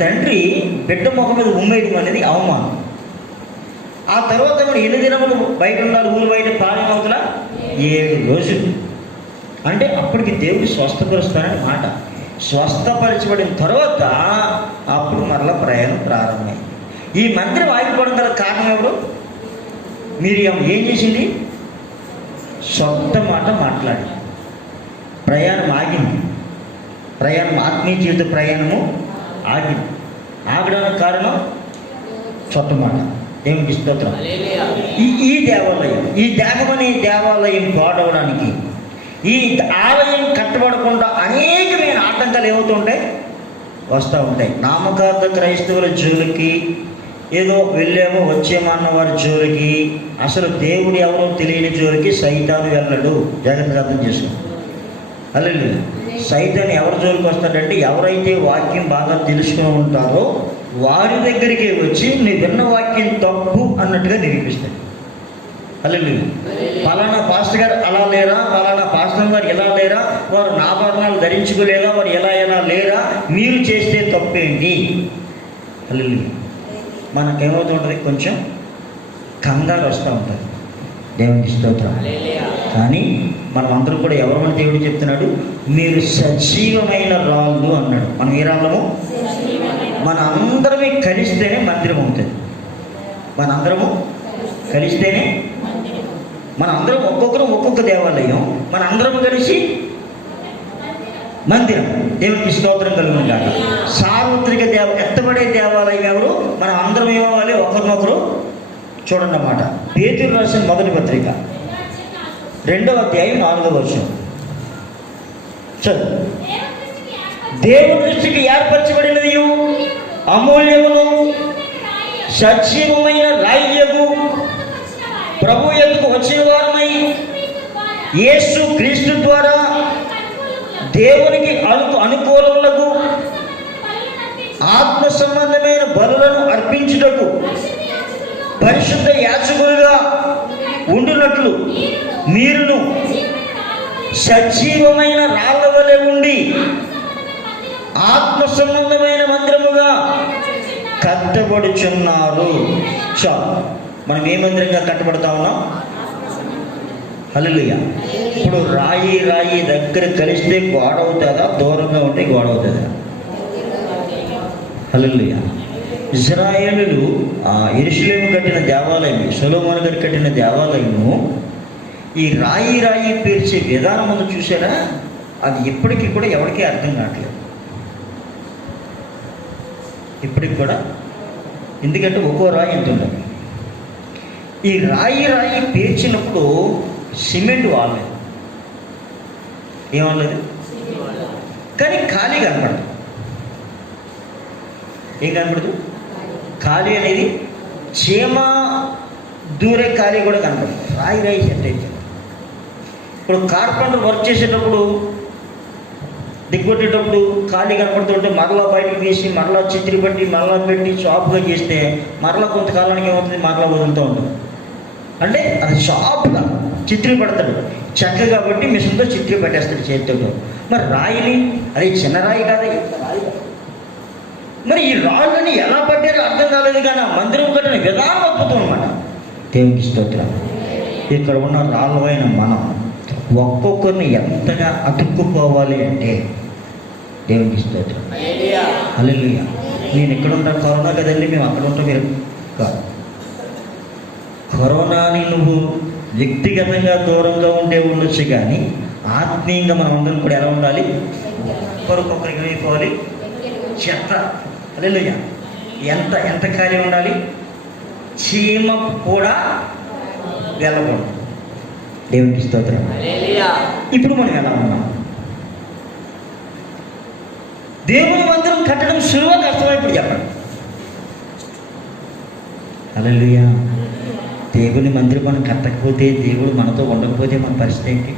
తండ్రి బిడ్డ ముఖం మీద ఉమ్మేయడం అనేది అవమానం. ఆ తర్వాత మరి ఎన్ని దినములు బయట ఉండాలి? ఊరు బయట పాలెమవుతుల 7 రోజులు. అంటే అప్పటికి దేవుడు స్వస్థపరుస్తానని మాట. స్వస్థపరచబడిన తర్వాత అప్పుడు మరలా ప్రయాణం ప్రారంభమైంది. ఈ మందిరం ఆగిపోవడం గల కారణం ఎవరు? మిరియం ఏం చేసింది? సొంత మాట మాట్లాడి ప్రయాణం ఆగింది. ఆత్మీయ జీవిత ప్రయాణము ఆగింది. ఆగడానికి కారణం సొంత మాట. దేవునికి స్తోత్రం. ఈ దేవాలయం, ఈ దేవమనే దేవాలయం పాడవడానికి, ఈ ఆలయం కట్టబడకుండా అనేకమైన ఆటంకాలు ఏమవుతుంటాయి? వస్తూ ఉంటాయి. నామకార్థ క్రైస్తవుల జోలికి, ఏదో వెళ్ళేమో వచ్చేమో అన్న వారి జోలికి, అసలు దేవుడు ఎవరో తెలియని జోలికి సైతాను వెళ్ళడు. జాగ్రత్తగా అర్థం చేసుకో. అల్లెలు సైతాను ఎవరి జోలికి వస్తాడంటే, ఎవరైతే వాక్యం బాగా తెలుసుకుని ఉంటారో వారి దగ్గరికి వచ్చి నీ విన్న వాక్యం తప్పు అన్నట్టుగా నిరూపిస్తాడు. అల్లెలు పలానా పాస్టర్ గారు అలా లేరా, పలానా పాస్టర్ గారు ఇలా లేరా, వారు నాభరణాలు ధరించుకోలేదా, వారు ఎలా లేరా, మీరు చేస్తే తప్పేంటి? అల్లెలు మనకేమవుతుంటుంది? కొంచెం కంగారు వస్తూ ఉంటుంది. దేవునికి స్తోత్రం. కానీ మనం అందరూ కూడా ఎవరమని దేవుడు చెప్తున్నాడు? మీరు సజీవమైన రాళ్ళు అన్నాడు. మనం ఏ రాళ్ళము? మన అందరమే కలిస్తేనే మందిరం అవుతుంది. మన అందరము కలిస్తేనే, మన అందరం ఒక్కొక్కరు ఒక్కొక్క దేవాలయం, మన అందరము కలిసి మందిరం. దేవునికి స్తోత్రం కలుగును గాక. సార్వత్రిక ఎత్తబడే దేవాలయం ఎవరు? మనం అందరం ఏమవ్వాలి? ఒకరినొకరు చూడండి అన్నమాట. పేతురు రాసిన మొదటి పత్రిక 2వ అధ్యాయం 4వ వచనం చదువు. దేవుని దృష్టికి ఏర్పరచబడినది అమూల్యమును సజీవమైన రాయియగు ప్రభు యొద్దకు వచ్చిన వారమై యేసు క్రీస్తు ద్వారా దేవునికి అనుకూలములకు ఆత్మ సంబంధమైన బలులను అర్పించుటకు పరిశుద్ధ యాజకులుగా ఉండునట్లు మీరును సజీవమైన రాళ్ళ వలె ఉండి ఆత్మ సంబంధమైన మందిరముగా కట్టబడుచున్నారు. చాలు. మనం ఏ మందిరంగా కట్టబడతా ఉన్నాం? హల్లెలూయా. ఇప్పుడు రాయి దగ్గర కలిస్తే గోడ అవుతుందా? దూరంగా ఉంటే గోడ అవుతుందా? హల్లెలూయా. ఇశ్రాయేలులు యెరూషలేము కట్టిన దేవాలయం, సొలొమోను గారు కట్టిన దేవాలయము, ఈ రాయి పేర్చే విధానం ముందు చూసారా? అది ఇప్పటికీ కూడా ఎవరికీ అర్థం కావట్లేదు. ఇప్పటికి కూడా. ఎందుకంటే ఒక్కో రాయి ఎంత ఉంటుంది. ఈ రాయి పేర్చినప్పుడు సిమెంట్ వాడలేదు, ఏమనలేదు, కానీ ఖాళీ కనపడదు. ఏం కనపడదు? ఖాళీ అనేది చీమ దూరే ఖాళీ కూడా కనపడదు. రాయి సెట్ అయితే. ఇప్పుడు కార్పెంటర్ వర్క్ చేసేటప్పుడు దిగ్గొట్టేటప్పుడు ఖాళీ కనపడుతుంటే మరలా బయటకు తీసి మరలా చిత్రి పట్టి మరలా పెట్టి షాప్గా చేస్తే మరలా కొంతకాలానికి ఏమవుతుంది? మరలా వదులుతూ ఉంటుంది. అంటే అది షాప్గా చిత్రి పడతాడు. చెక్క కాబట్టి మిషన్తో చిత్రి పట్టేస్తాడు చేతితో. మరి రాయిని, అది చిన్న రాయి కాదు, రాయి. మరి ఈ రాళ్ళని ఎలా పట్టారో అర్థం కాలేదు. కానీ ఆ మందిరం కట్టిన విధానం అద్భుతం అన్నమాట. దేవునికి స్తోత్రం. ఇక్కడ ఉన్న రాళ్ళమైన మనం ఒక్కొక్కరిని ఎంతగా అతుక్కుపోవాలి అంటే దేవునికి స్తోత్రం. హల్లెలూయా. నేను ఎక్కడ ఉంటాను? కరోనా కదండి, మేము అక్కడ ఉంటాం, మీరు కాదు. కరోనాని నువ్వు వ్యక్తిగతంగా దూరంగా ఉండే ఉండొచ్చు, కానీ ఆత్మీయంగా మనం అందరం కూడా ఎలా ఉండాలి? ఒకరికొకరికి అయిపోవాలి. చెత్త. హల్లెలూయా. ఎంత ఖాళీ ఉండాలి? చీమ కూడా వెళ్ళకూడదు. దేవునికి స్తోత్రం. ఇప్పుడు మనం ఎలా ఉన్నాం? దేవుని మందిరం కట్టడం సులువా కష్టమా? ఇప్పుడు చెప్పండి. హల్లెలూయా. దేవుని మందిరం మనం కట్టకపోతే, దేవుడు మనతో ఉండకపోతే మన పరిస్థితి ఏంటి?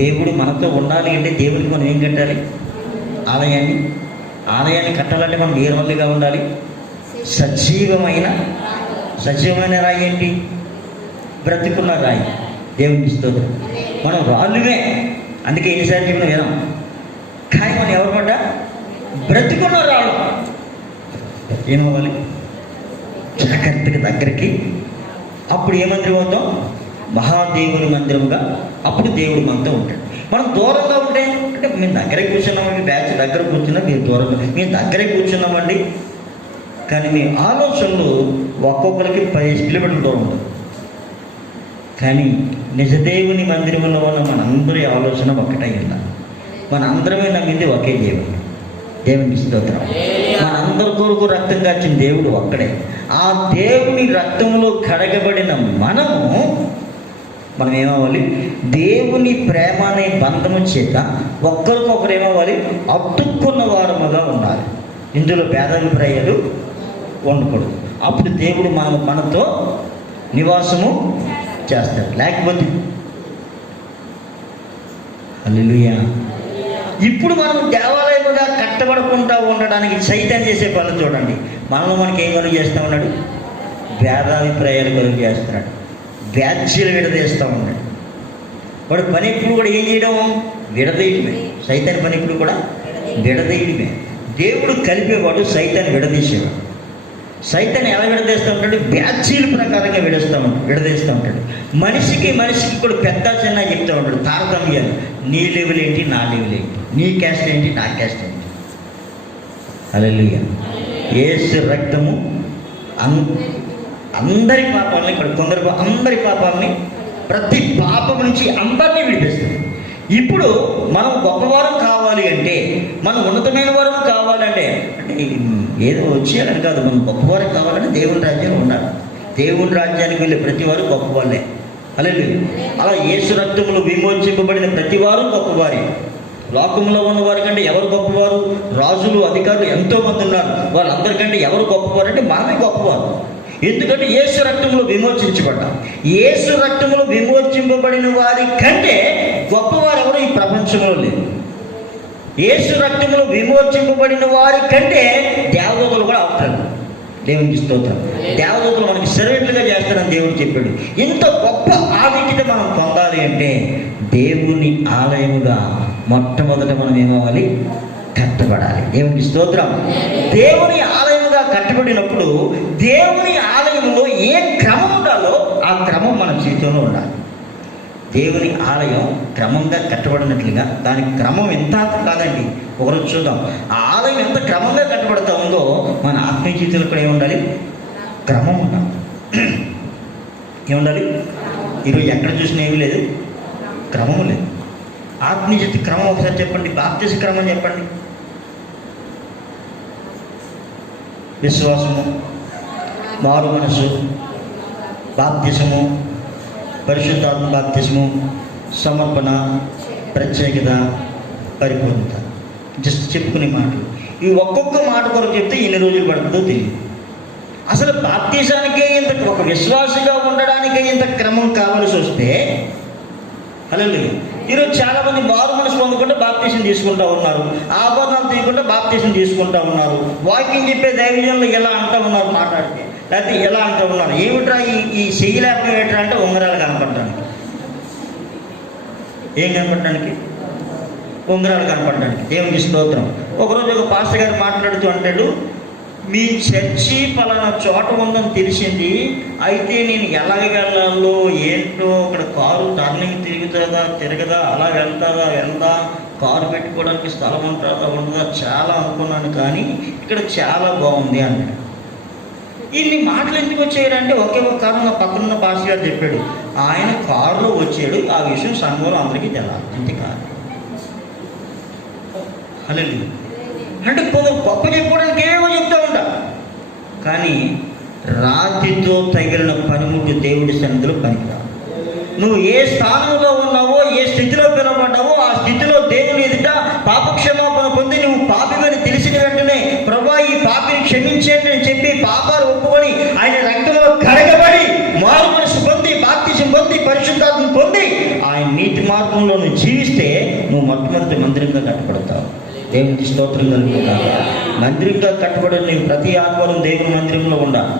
దేవుడు మనతో ఉండాలి అంటే దేవుడికి మనం ఏం కట్టాలి? ఆలయాన్ని కట్టాలంటే మనం ఏ రాళ్ళుగా ఉండాలి? సజీవమైన రాయి ఏంటి? బ్రతికున్న రాయి. దేవునికి స్తోత్రం. మనం రాళ్ళువే, అందుకే ఎన్నిసార్లు చెప్పిన వినం. కానీ మనం ఎవరు పడ్డా? బ్రతికున్న రాళ్ళు. ఏమవ్వాలి? జాగ్రత్తగా దగ్గరికి. అప్పుడు ఏ మందిరం అవుతాం? మహాదేవుని మందిరముగా. అప్పుడు దేవుడు మనతో ఉంటాడు. మనం దూరంగా ఉంటే, అంటే మేము దగ్గరే కూర్చున్నామండి, బ్యాచ్ దగ్గర కూర్చున్నా, మీరు దూరంగా, మేము దగ్గరే కూర్చున్నామండి, కానీ మీ ఆలోచనలు ఒక్కొక్కరికి 10 కిలోమీటర్ల దూరం ఉంటుంది. కానీ నిజదేవుని మందిరంలో ఉన్న మనందరి ఆలోచన ఒకటే ఇలా, మనందరమే నమ్మింది ఒకే దేవుడు. దేవునికి స్తోత్రం. మనందరి కొరకు రక్తం కాచిన దేవుడు ఒక్కడే. ఆ దేవుని రక్తంలో కడగబడిన మనం ఏమవ్వాలి? దేవుని ప్రేమ అనే బంధము చేత ఒక్కరికొకరు ఏమవ్వాలి? అతుక్కున్న వారముగా ఉండాలి. ఇందులో భేదాభిప్రాయాలు ఉండకూడదు. అప్పుడు దేవుడు మనతో నివాసము చేస్తాడు. లేకపోతే హల్లెలూయా. ఇప్పుడు మనం దేవాలయముగా కట్టబడకుండా ఉండడానికి సైతాన్ చేసే పనులు చూడండి. మనకి ఏం కనుక చేస్తూ ఉన్నాడు? భేదాభిప్రాయాలు కలుగు చేస్తున్నాడు, బ్యాచ్లు విడదీస్తూ ఉన్నాడు. వాడు పని ఎప్పుడు కూడా ఏం చేయడం? విడదీయడమే. సైతాన్ పని ఎప్పుడు కూడా విడదీయడమే. దేవుడు కలిపేవాడు, సైతాన్ విడదీసేవాడు. సైతాన్ ఎలా విడదీస్తూ ఉంటాడు? బ్యాచీల ప్రకారంగా విడదీస్తూ ఉంటాడు. మనిషికి కూడా పెద్ద చిన్న చెప్తూ ఉంటాడు తారతమ్యాలు. నీ లెవెల్ ఏంటి, నా లెవెల్ ఏంటి, నీ క్యాస్ట్ ఏంటి, నా క్యాస్ట్ ఏంటి. హల్లెలూయా. యేసు రక్తము అందరి పాపాలని, అందరి పాపాలని, ప్రతి పాపం నుంచి అందరినీ విడిపిస్తుంది. ఇప్పుడు మనం గొప్పవారం కావాలి అంటే, మనం ఉన్నతమైన వారం కావాలంటే, అంటే ఏదో వచ్చేయాలని కాదు, మనం గొప్పవారం కావాలంటే దేవుని రాజ్యంలో ఉండాలి. దేవుని రాజ్యానికి వెళ్ళే ప్రతి వారు గొప్పవాళ్ళే. హల్లెలూయా. అలా యేసు రక్తములో విమోచింపబడిన ప్రతి వారు గొప్పవారే. లోకంలో ఉన్న వారి కంటే ఎవరు గొప్పవారు? రాజులు, అధికారులు ఎంతోమంది ఉన్నారు. వాళ్ళందరికంటే ఎవరు గొప్పవారు అంటే మనమే గొప్పవారు. ఎందుకంటే యేసు రక్తంలో విమోచించబడ్డాం. యేసు రక్తంలో విమోచింపబడిన వారి కంటే గొప్పవారు ఎవరు ఈ ప్రపంచంలో లేరు. యేసు రక్తంలో విమోచింపబడిన వారి కంటే దేవదూతలు కూడా అవసరం. దేవునికి స్తోత్రం. దేవదూతలు మనకి సర్వెంట్లుగా చేస్తారని దేవుడు చెప్పాడు. ఇంత గొప్ప ఆధిక్యత మనం పొందాలి అంటే దేవుని ఆలయముగా మొట్టమొదట మనం ఏమవ్వాలి? కట్టబడాలి. దేవునికి స్తోత్రం. దేవుని ఆలయముగా కట్టబడినప్పుడు దేవుని ఆలయంలో ఏ క్రమం ఉండాలో ఆ క్రమం మన జీవితంలో ఉండాలి. దేవుని ఆలయం క్రమంగా కట్టబడినట్లుగా దానికి క్రమం ఎంత కాదండి. ఒకరోజు చూద్దాం. ఆ ఆలయం ఎంత క్రమంగా కట్టబడుతూ ఉందో మన ఆత్మీయ జీవితంలో కూడా ఏముండాలి? క్రమం ఉండాలి. ఏముండాలి? ఈరోజు ఎక్కడ చూసినా ఏమీ లేదు, క్రమం లేదు. ఆత్మీయ జీవిత క్రమం ఒకసారి చెప్పండి. బాప్తిస క్రమం చెప్పండి. విశ్వాసము, మారు మనసు, బాప్తిసము, పరిశుద్ధాత్మ బాప్తిసము, సమర్పణ, ప్రత్యేకత, పరిపూర్ణత. జస్ట్ చెప్పుకునే మాటలు. ఈ ఒక్కొక్క మాట కొరకు చెప్తే ఎన్ని రోజులు పడుతుందో తెలియదు. అసలు బాప్తిసానికే ఇంత, ఒక విశ్వాసగా ఉండడానికే ఇంత క్రమం కావాల్సి వస్తే, హల్లెలూయా. ఈరోజు చాలామంది మారు మనసు పొందకుండా బాప్తిసం తీసుకుంటూ ఉన్నారు, ఆభరణాలు తీయకుండా బాప్తిసం తీసుకుంటూ ఉన్నారు. వాకింగ్ చెప్పే దైవజనులు ఎలా అంటూ ఉన్నారు మాట్లాడితే, లేకపోతే ఎలా అంటూ ఉన్నారు. ఏమిట్రా ఈ చెయ్యి లేకపోతే ఏమిట్రా అంటే ఉంగరాలు కనపడడానికి. ఏం కనపడడానికి? ఉంగరాలు కనపడడానికి. దేవునికి స్తోత్రం. ఒకరోజు ఒక పాస్టర్ గారు మాట్లాడుతూ అంటాడు, మీ చర్చి పలానా చోట ఉందని తెలిసింది, అయితే నేను ఎలాగ వెళ్ళాలో ఏంటో, అక్కడ కారు టర్నింగ్ తిరగదా, అలా వెళ్తా, కారు పెట్టుకోవడానికి స్థలం ఉండదా చాలా అనుకున్నాను, కానీ ఇక్కడ చాలా బాగుంది అన్నాడు. ఇన్ని మాటలు ఎందుకు వచ్చాయంటే ఒకే ఒక కారణం నా పక్కనున్న పాస్టర్ గారు చెప్పాడు. ఆయన కారులో వచ్చాడు, ఆ విషయం సంఘంలో అందరికీ తెలాలి, అంతేకాదు. హల్లెలూయా. అంటే గొప్ప చెప్పుకోవడానికి ఏమో చెప్తూ ఉంటా, కానీ రాతితో తగిలిన పనిముట్టు దేవుడి సన్నిధిలో పనికిరా. నువ్వు ఏ స్థానంలో ఉన్నావో, ఏ స్థితిలో పిలవబడ్డావో ఆ స్థితిలో దేవుని ఎదుట పాపక్షమాపణ పొంది నువ్వు పాపివని తెలిసిన వెంటనే ప్రభువా ఈ పాపిని క్షమించండి అని చెప్పి పాపాలు ఒప్పుకొని ఆయన రక్తంలో కడగబడి మారు మనసు పొంది బాప్తిసం పొంది పరిశుద్ధాత్మ పొంది ఆయన నీతి మార్గంలో నువ్వు జీవిస్తే నువ్వు మొట్టమొదటి మందిరంగా కట్టబడతావు. దేవునికి స్తోత్రం కలుగుతావు. మందిరంగా కట్టబడి నువ్వు ప్రతి ఆదివారం దేవుని మందిరంలో ఉండాలి,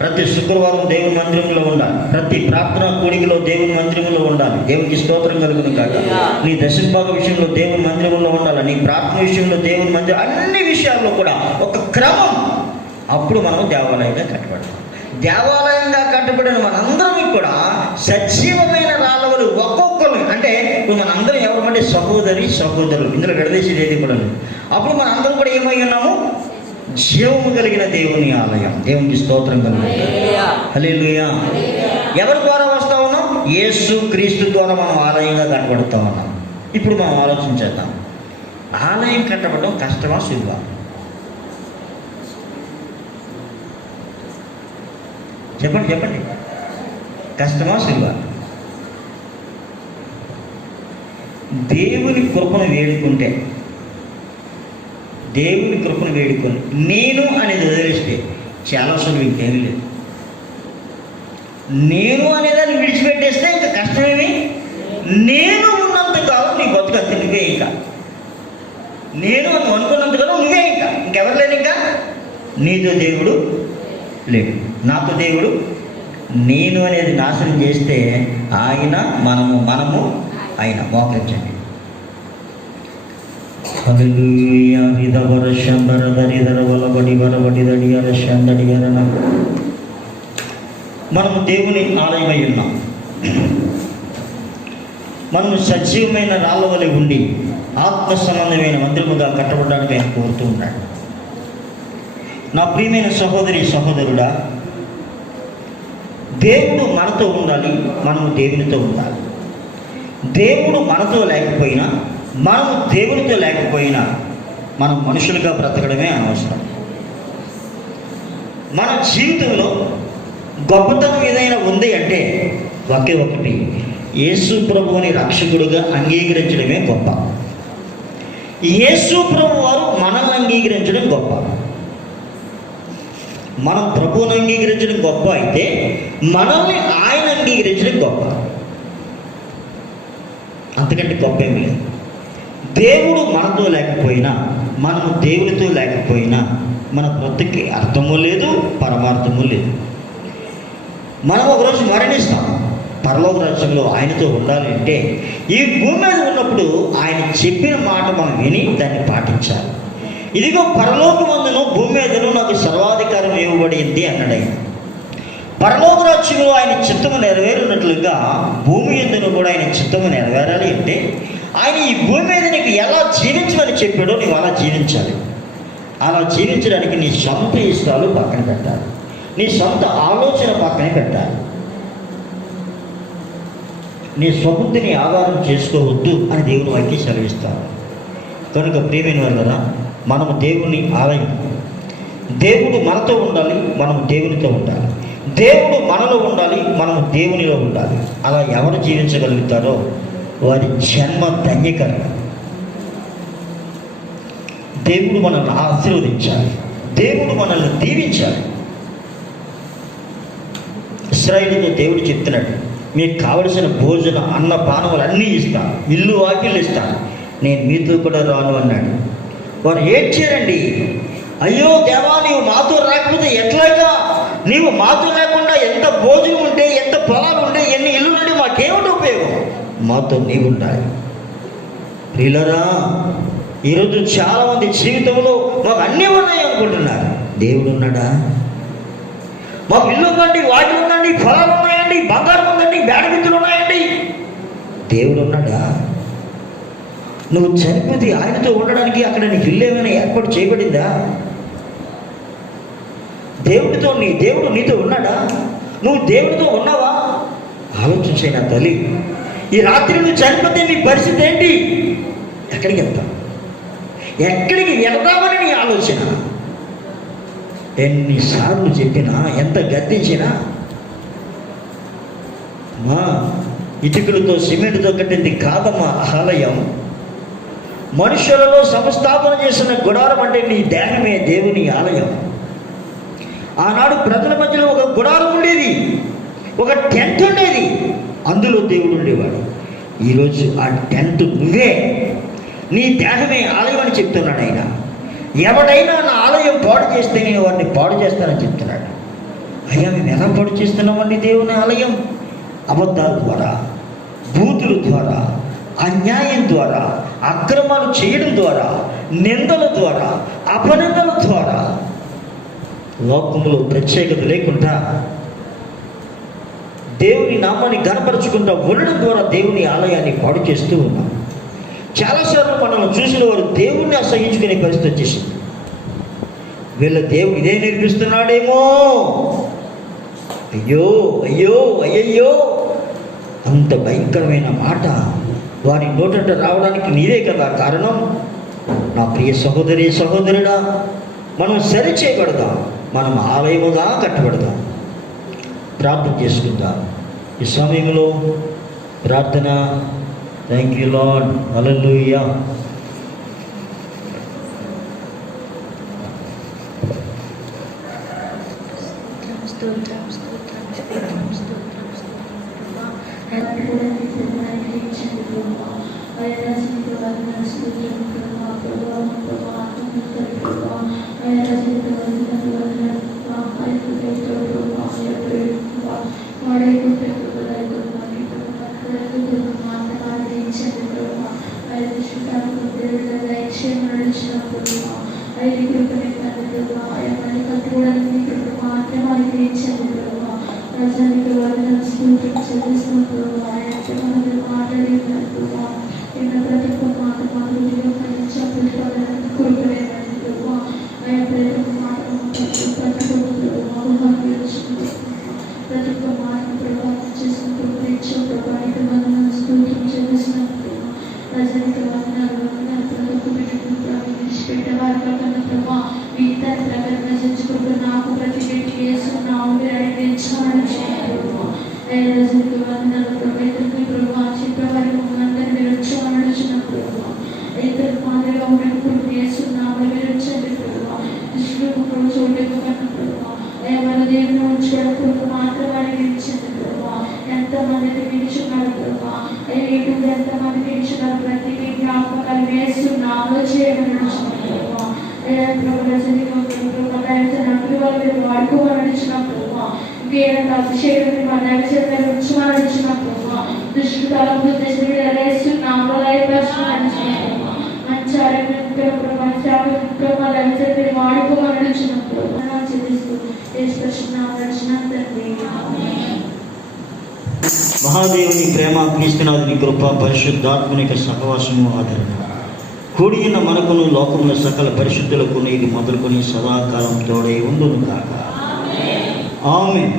ప్రతి శుక్రవారం దేవుని మందిరంలో ఉండాలి, ప్రతి ప్రార్థనా కూడికలో దేవుని మందిరంలో ఉండాలి. దేవునికి స్తోత్రం కలుగును కాక. నీ దశంభాగ విషయంలో దేవుని మందిరంలో ఉండాలి, నీ ప్రార్థన విషయంలో దేవుని మందిరం, అన్ని విషయాల్లో కూడా ఒక క్రమం. అప్పుడు మనం దేవాలయంగా కట్టబడతాం. దేవాలయంగా కట్టబడిన మనందరం కూడా సజీవమైన రాళ్ళవలు ఒక్కొక్కరు, అంటే ఇప్పుడు మనందరం ఎవరంటే సహోదరులు, ఇందులో విడదీసేది ఏది కూడా లేదు. అప్పుడు మనందరం కూడా ఏమై ఉన్నాము? జీవము కలిగిన దేవుని ఆలయం. దేవునికి స్తోత్రం కలుగుతుంది. హల్లెలూయా. ఎవరి ద్వారా వస్తా ఉన్నాం? యేసు క్రీస్తు ద్వారా మనం ఆలయంగా కనబడుతూ ఉన్నాం. ఇప్పుడు మనం ఆలోచించేద్దాం, ఆలయం కట్టబడడం కష్టమా సులువా? చెప్పండి. కష్టమా సులువా? దేవుని కృపను వేడుకొని నేను అనేది వదిలేస్తే చాలా సులువు, ఇంకేమీ లేదు. నేను అనేదాన్ని విడిచిపెట్టేస్తే ఇంకా కష్టమేమి. నేను ఉన్నంత కాలం నీ బతుకంతే, నువ్వే. ఇంకా నేను అని అనుకున్నంత కాలం నువ్వే, ఇంకెవరు లేదు. ఇంకా నీతో దేవుడు లేడు, నాతో దేవుడు. నేను అనేది నాశనం చేస్తే ఆయన మనము ఆయన. మోకరించండి. హల్లెలూయా. మనము దేవుని ఆలయమై ఉన్నాం. మనము సజీవమైన రాళ్ళ వలె ఉండి ఆత్మ సంబంధమైన మందిరముగా కట్టబడడానికి ఆయన కోరుతూ ఉన్నాడు. నా ప్రియమైన సహోదరుడా, దేవుడు మనతో ఉండాలి, మనము దేవునితో ఉండాలి. దేవుడు మనతో లేకపోయినా, మనము దేవునితో లేకపోయినా మనం మనుషులుగా బ్రతకడమే అనవసరం. మన జీవితంలో గొప్పతనం ఏదైనా ఉంది అంటే ఒకే ఒకటి, యేసు ప్రభువుని రక్షకుడుగా అంగీకరించడమే గొప్ప. యేసు ప్రభు వారు మనల్ని అంగీకరించడం గొప్ప. మనం ప్రభువుని అంగీకరించడం గొప్ప అయితే, మనల్ని ఆయన అంగీకరించడం గొప్ప. అంతకంటే గొప్ప ఏమి లేదు. దేవుడు మనతో లేకపోయినా, మనము దేవుడితో లేకపోయినా మన బ్రతుకి అర్థము లేదు, పరమార్థము లేదు. మనం ఒకరోజు మరణిస్తాం. పరలోక రాజ్యంలో ఆయనతో ఉండాలి అంటే ఈ భూమి మీద ఉన్నప్పుడు ఆయన చెప్పిన మాట మనం విని దాన్ని పాటించాలి. ఇదిగో పరలోకమందును భూమి మీదను నాకు సర్వాధికారం ఇవ్వబడింది అన్నాడు ఆయన. పరలోక రాజ్యంలో ఆయన చిత్తము నెరవేరున్నట్లుగా భూమి యందును కూడా ఆయన చిత్తము నెరవేరాలి అంటే ఆయన ఈ భూమి మీద నీకు ఎలా జీవించమని చెప్పాడో నీవు అలా జీవించాలి. అలా జీవించడానికి నీ సొంత ఇష్టాలు పక్కన పెట్టాలి, నీ సొంత ఆలోచన పక్కన పెట్టాలి. నీ స్వబుద్ధిని ఆధారం చేసుకోవద్దు అని దేవుడు వాక్యం సెలవిస్తారు. కనుక ప్రియమైన వాళ్ళరా, మనము దేవుని ఆలయం. దేవుడు మనతో ఉండాలి, మనము దేవునితో ఉండాలి. దేవుడు మనలో ఉండాలి, మనము దేవునిలో ఉండాలి. అలా ఎవరు జీవించగలుగుతారో వారి జన్మ ధన్యకరం. దేవుడు మనల్ని ఆశీర్వదించాలి, దేవుడు మనల్ని దీవించాలి. ఇశ్రాయేలుతో దేవుడు చెప్తున్నాడు, మీకు కావలసిన భోజన అన్న పానములు అన్నీ ఇస్తాను, ఇల్లు వాకిళ్ళు ఇస్తాను, నేను మీతో కూడా రాను అన్నాడు. వారు ఏడ్చారండి, అయ్యో దేవా, నీవు మాతో రాకపోతే ఎట్లాగా? నీవు మాతో లేకుండా ఎంత భోజనం ఉంటే, ఎంత పొలాలు ఉంటే, ఎన్ని ఇల్లు ఉంటే మాకేమిటి ఉపయోగం? మాతో నీవు ఉండాలి. ప్రియులారా, ఈరోజు చాలామంది జీవితంలో మాకు అన్నీ ఉన్నాయి అనుకుంటున్నారు. దేవుడు ఉన్నాడా? మాకు ఇల్లు ఉందండి, వాటి ఉందండి, పొలాలు ఉన్నాయండి, బంగారం ఉందండి, బేడమిత్రులు ఉన్నాయండి. దేవుడు ఉన్నాడా? నువ్వు చనిపోతే ఆయనతో ఉండడానికి అక్కడ నీకు ఇల్లు ఏమైనా ఏర్పాటు చేయబడిందా? దేవుడు నీతో ఉన్నాడా? నువ్వు దేవుడితో ఉన్నావా? ఆలోచించైనా తల్లి, ఈ రాత్రి నువ్వు చనిపోతే నీ పరిస్థితి ఏంటి? ఎక్కడికి వెళ్తావు? ఎక్కడికి వెళ్తామని నీ ఆలోచన. ఎన్నిసార్లు చెప్పినా, ఎంత గద్దించినా, మా ఇటుకలతో సిమెంట్తో కట్టింది కాదమ్మా ఆలయం. మనుషులలో సంస్థాపన చేసిన గుడారం అంటే నీ దేహమే దేవుని ఆలయం. ఆనాడు ప్రజల మధ్యలో ఒక గుడారం ఉండేది, ఒక టెంట్ ఉండేది, అందులో దేవుడు ఉండేవాడు. ఈరోజు ఆ టెంట్ నువ్వే, నీ దేహమే ఆలయం అని చెప్తున్నాడు ఆయన. ఎవడైనా నా ఆలయం పాడు చేస్తే నేను వాడిని పాడు చేస్తానని చెప్తున్నాడు. అయ్యా, మేము ఎలా పాడు చేస్తున్నామండి దేవుని ఆలయం? అబద్ధాల ద్వారా, బూతుల ద్వారా, అన్యాయం ద్వారా, అక్రమాలు చేయడం ద్వారా, నిందల ద్వారా, అపనిందల ద్వారా. లోకములో ప్రత్యేకత లేకుండా దేవుని నామాన్ని గణపరచుకుంటూ ఉండడం ద్వారా దేవుని ఆలయాన్ని పాడు చేస్తూ ఉన్నాం. చాలాసార్లు మనం చూసిన వారు దేవుణ్ణి అసహించుకునే పరిస్థితి వచ్చేసింది. వీళ్ళ దేవుడు ఇదే నేర్పిస్తున్నాడేమో, అయ్యో అయ్యో అయ్యయ్యో, అంత భయంకరమైన మాట వారి నోటంట రావడానికి నీవే కదా కారణం. నా ప్రియ సహోదరి సహోదరుడా, మనం సరి చేయబడదాం, మనం ఆలయముగా కట్టబడదాం. ప్రార్థన చేసుకుందాం ఈ సమయంలో. ప్రార్థన. Thank you Lord. హల్లెలూయా. మహాదేవుని ప్రేమ, క్రీస్తునాథుని కృప, పరిశుద్ధాత్మని యొక్క సహవాసము, ఆదరణ కూడిన మనకును లోకముల సకల పరిశుద్ధులకు ఇది మొదలుకొని సదాకాలం తోడై ఉండును కాక. ఆమేన్.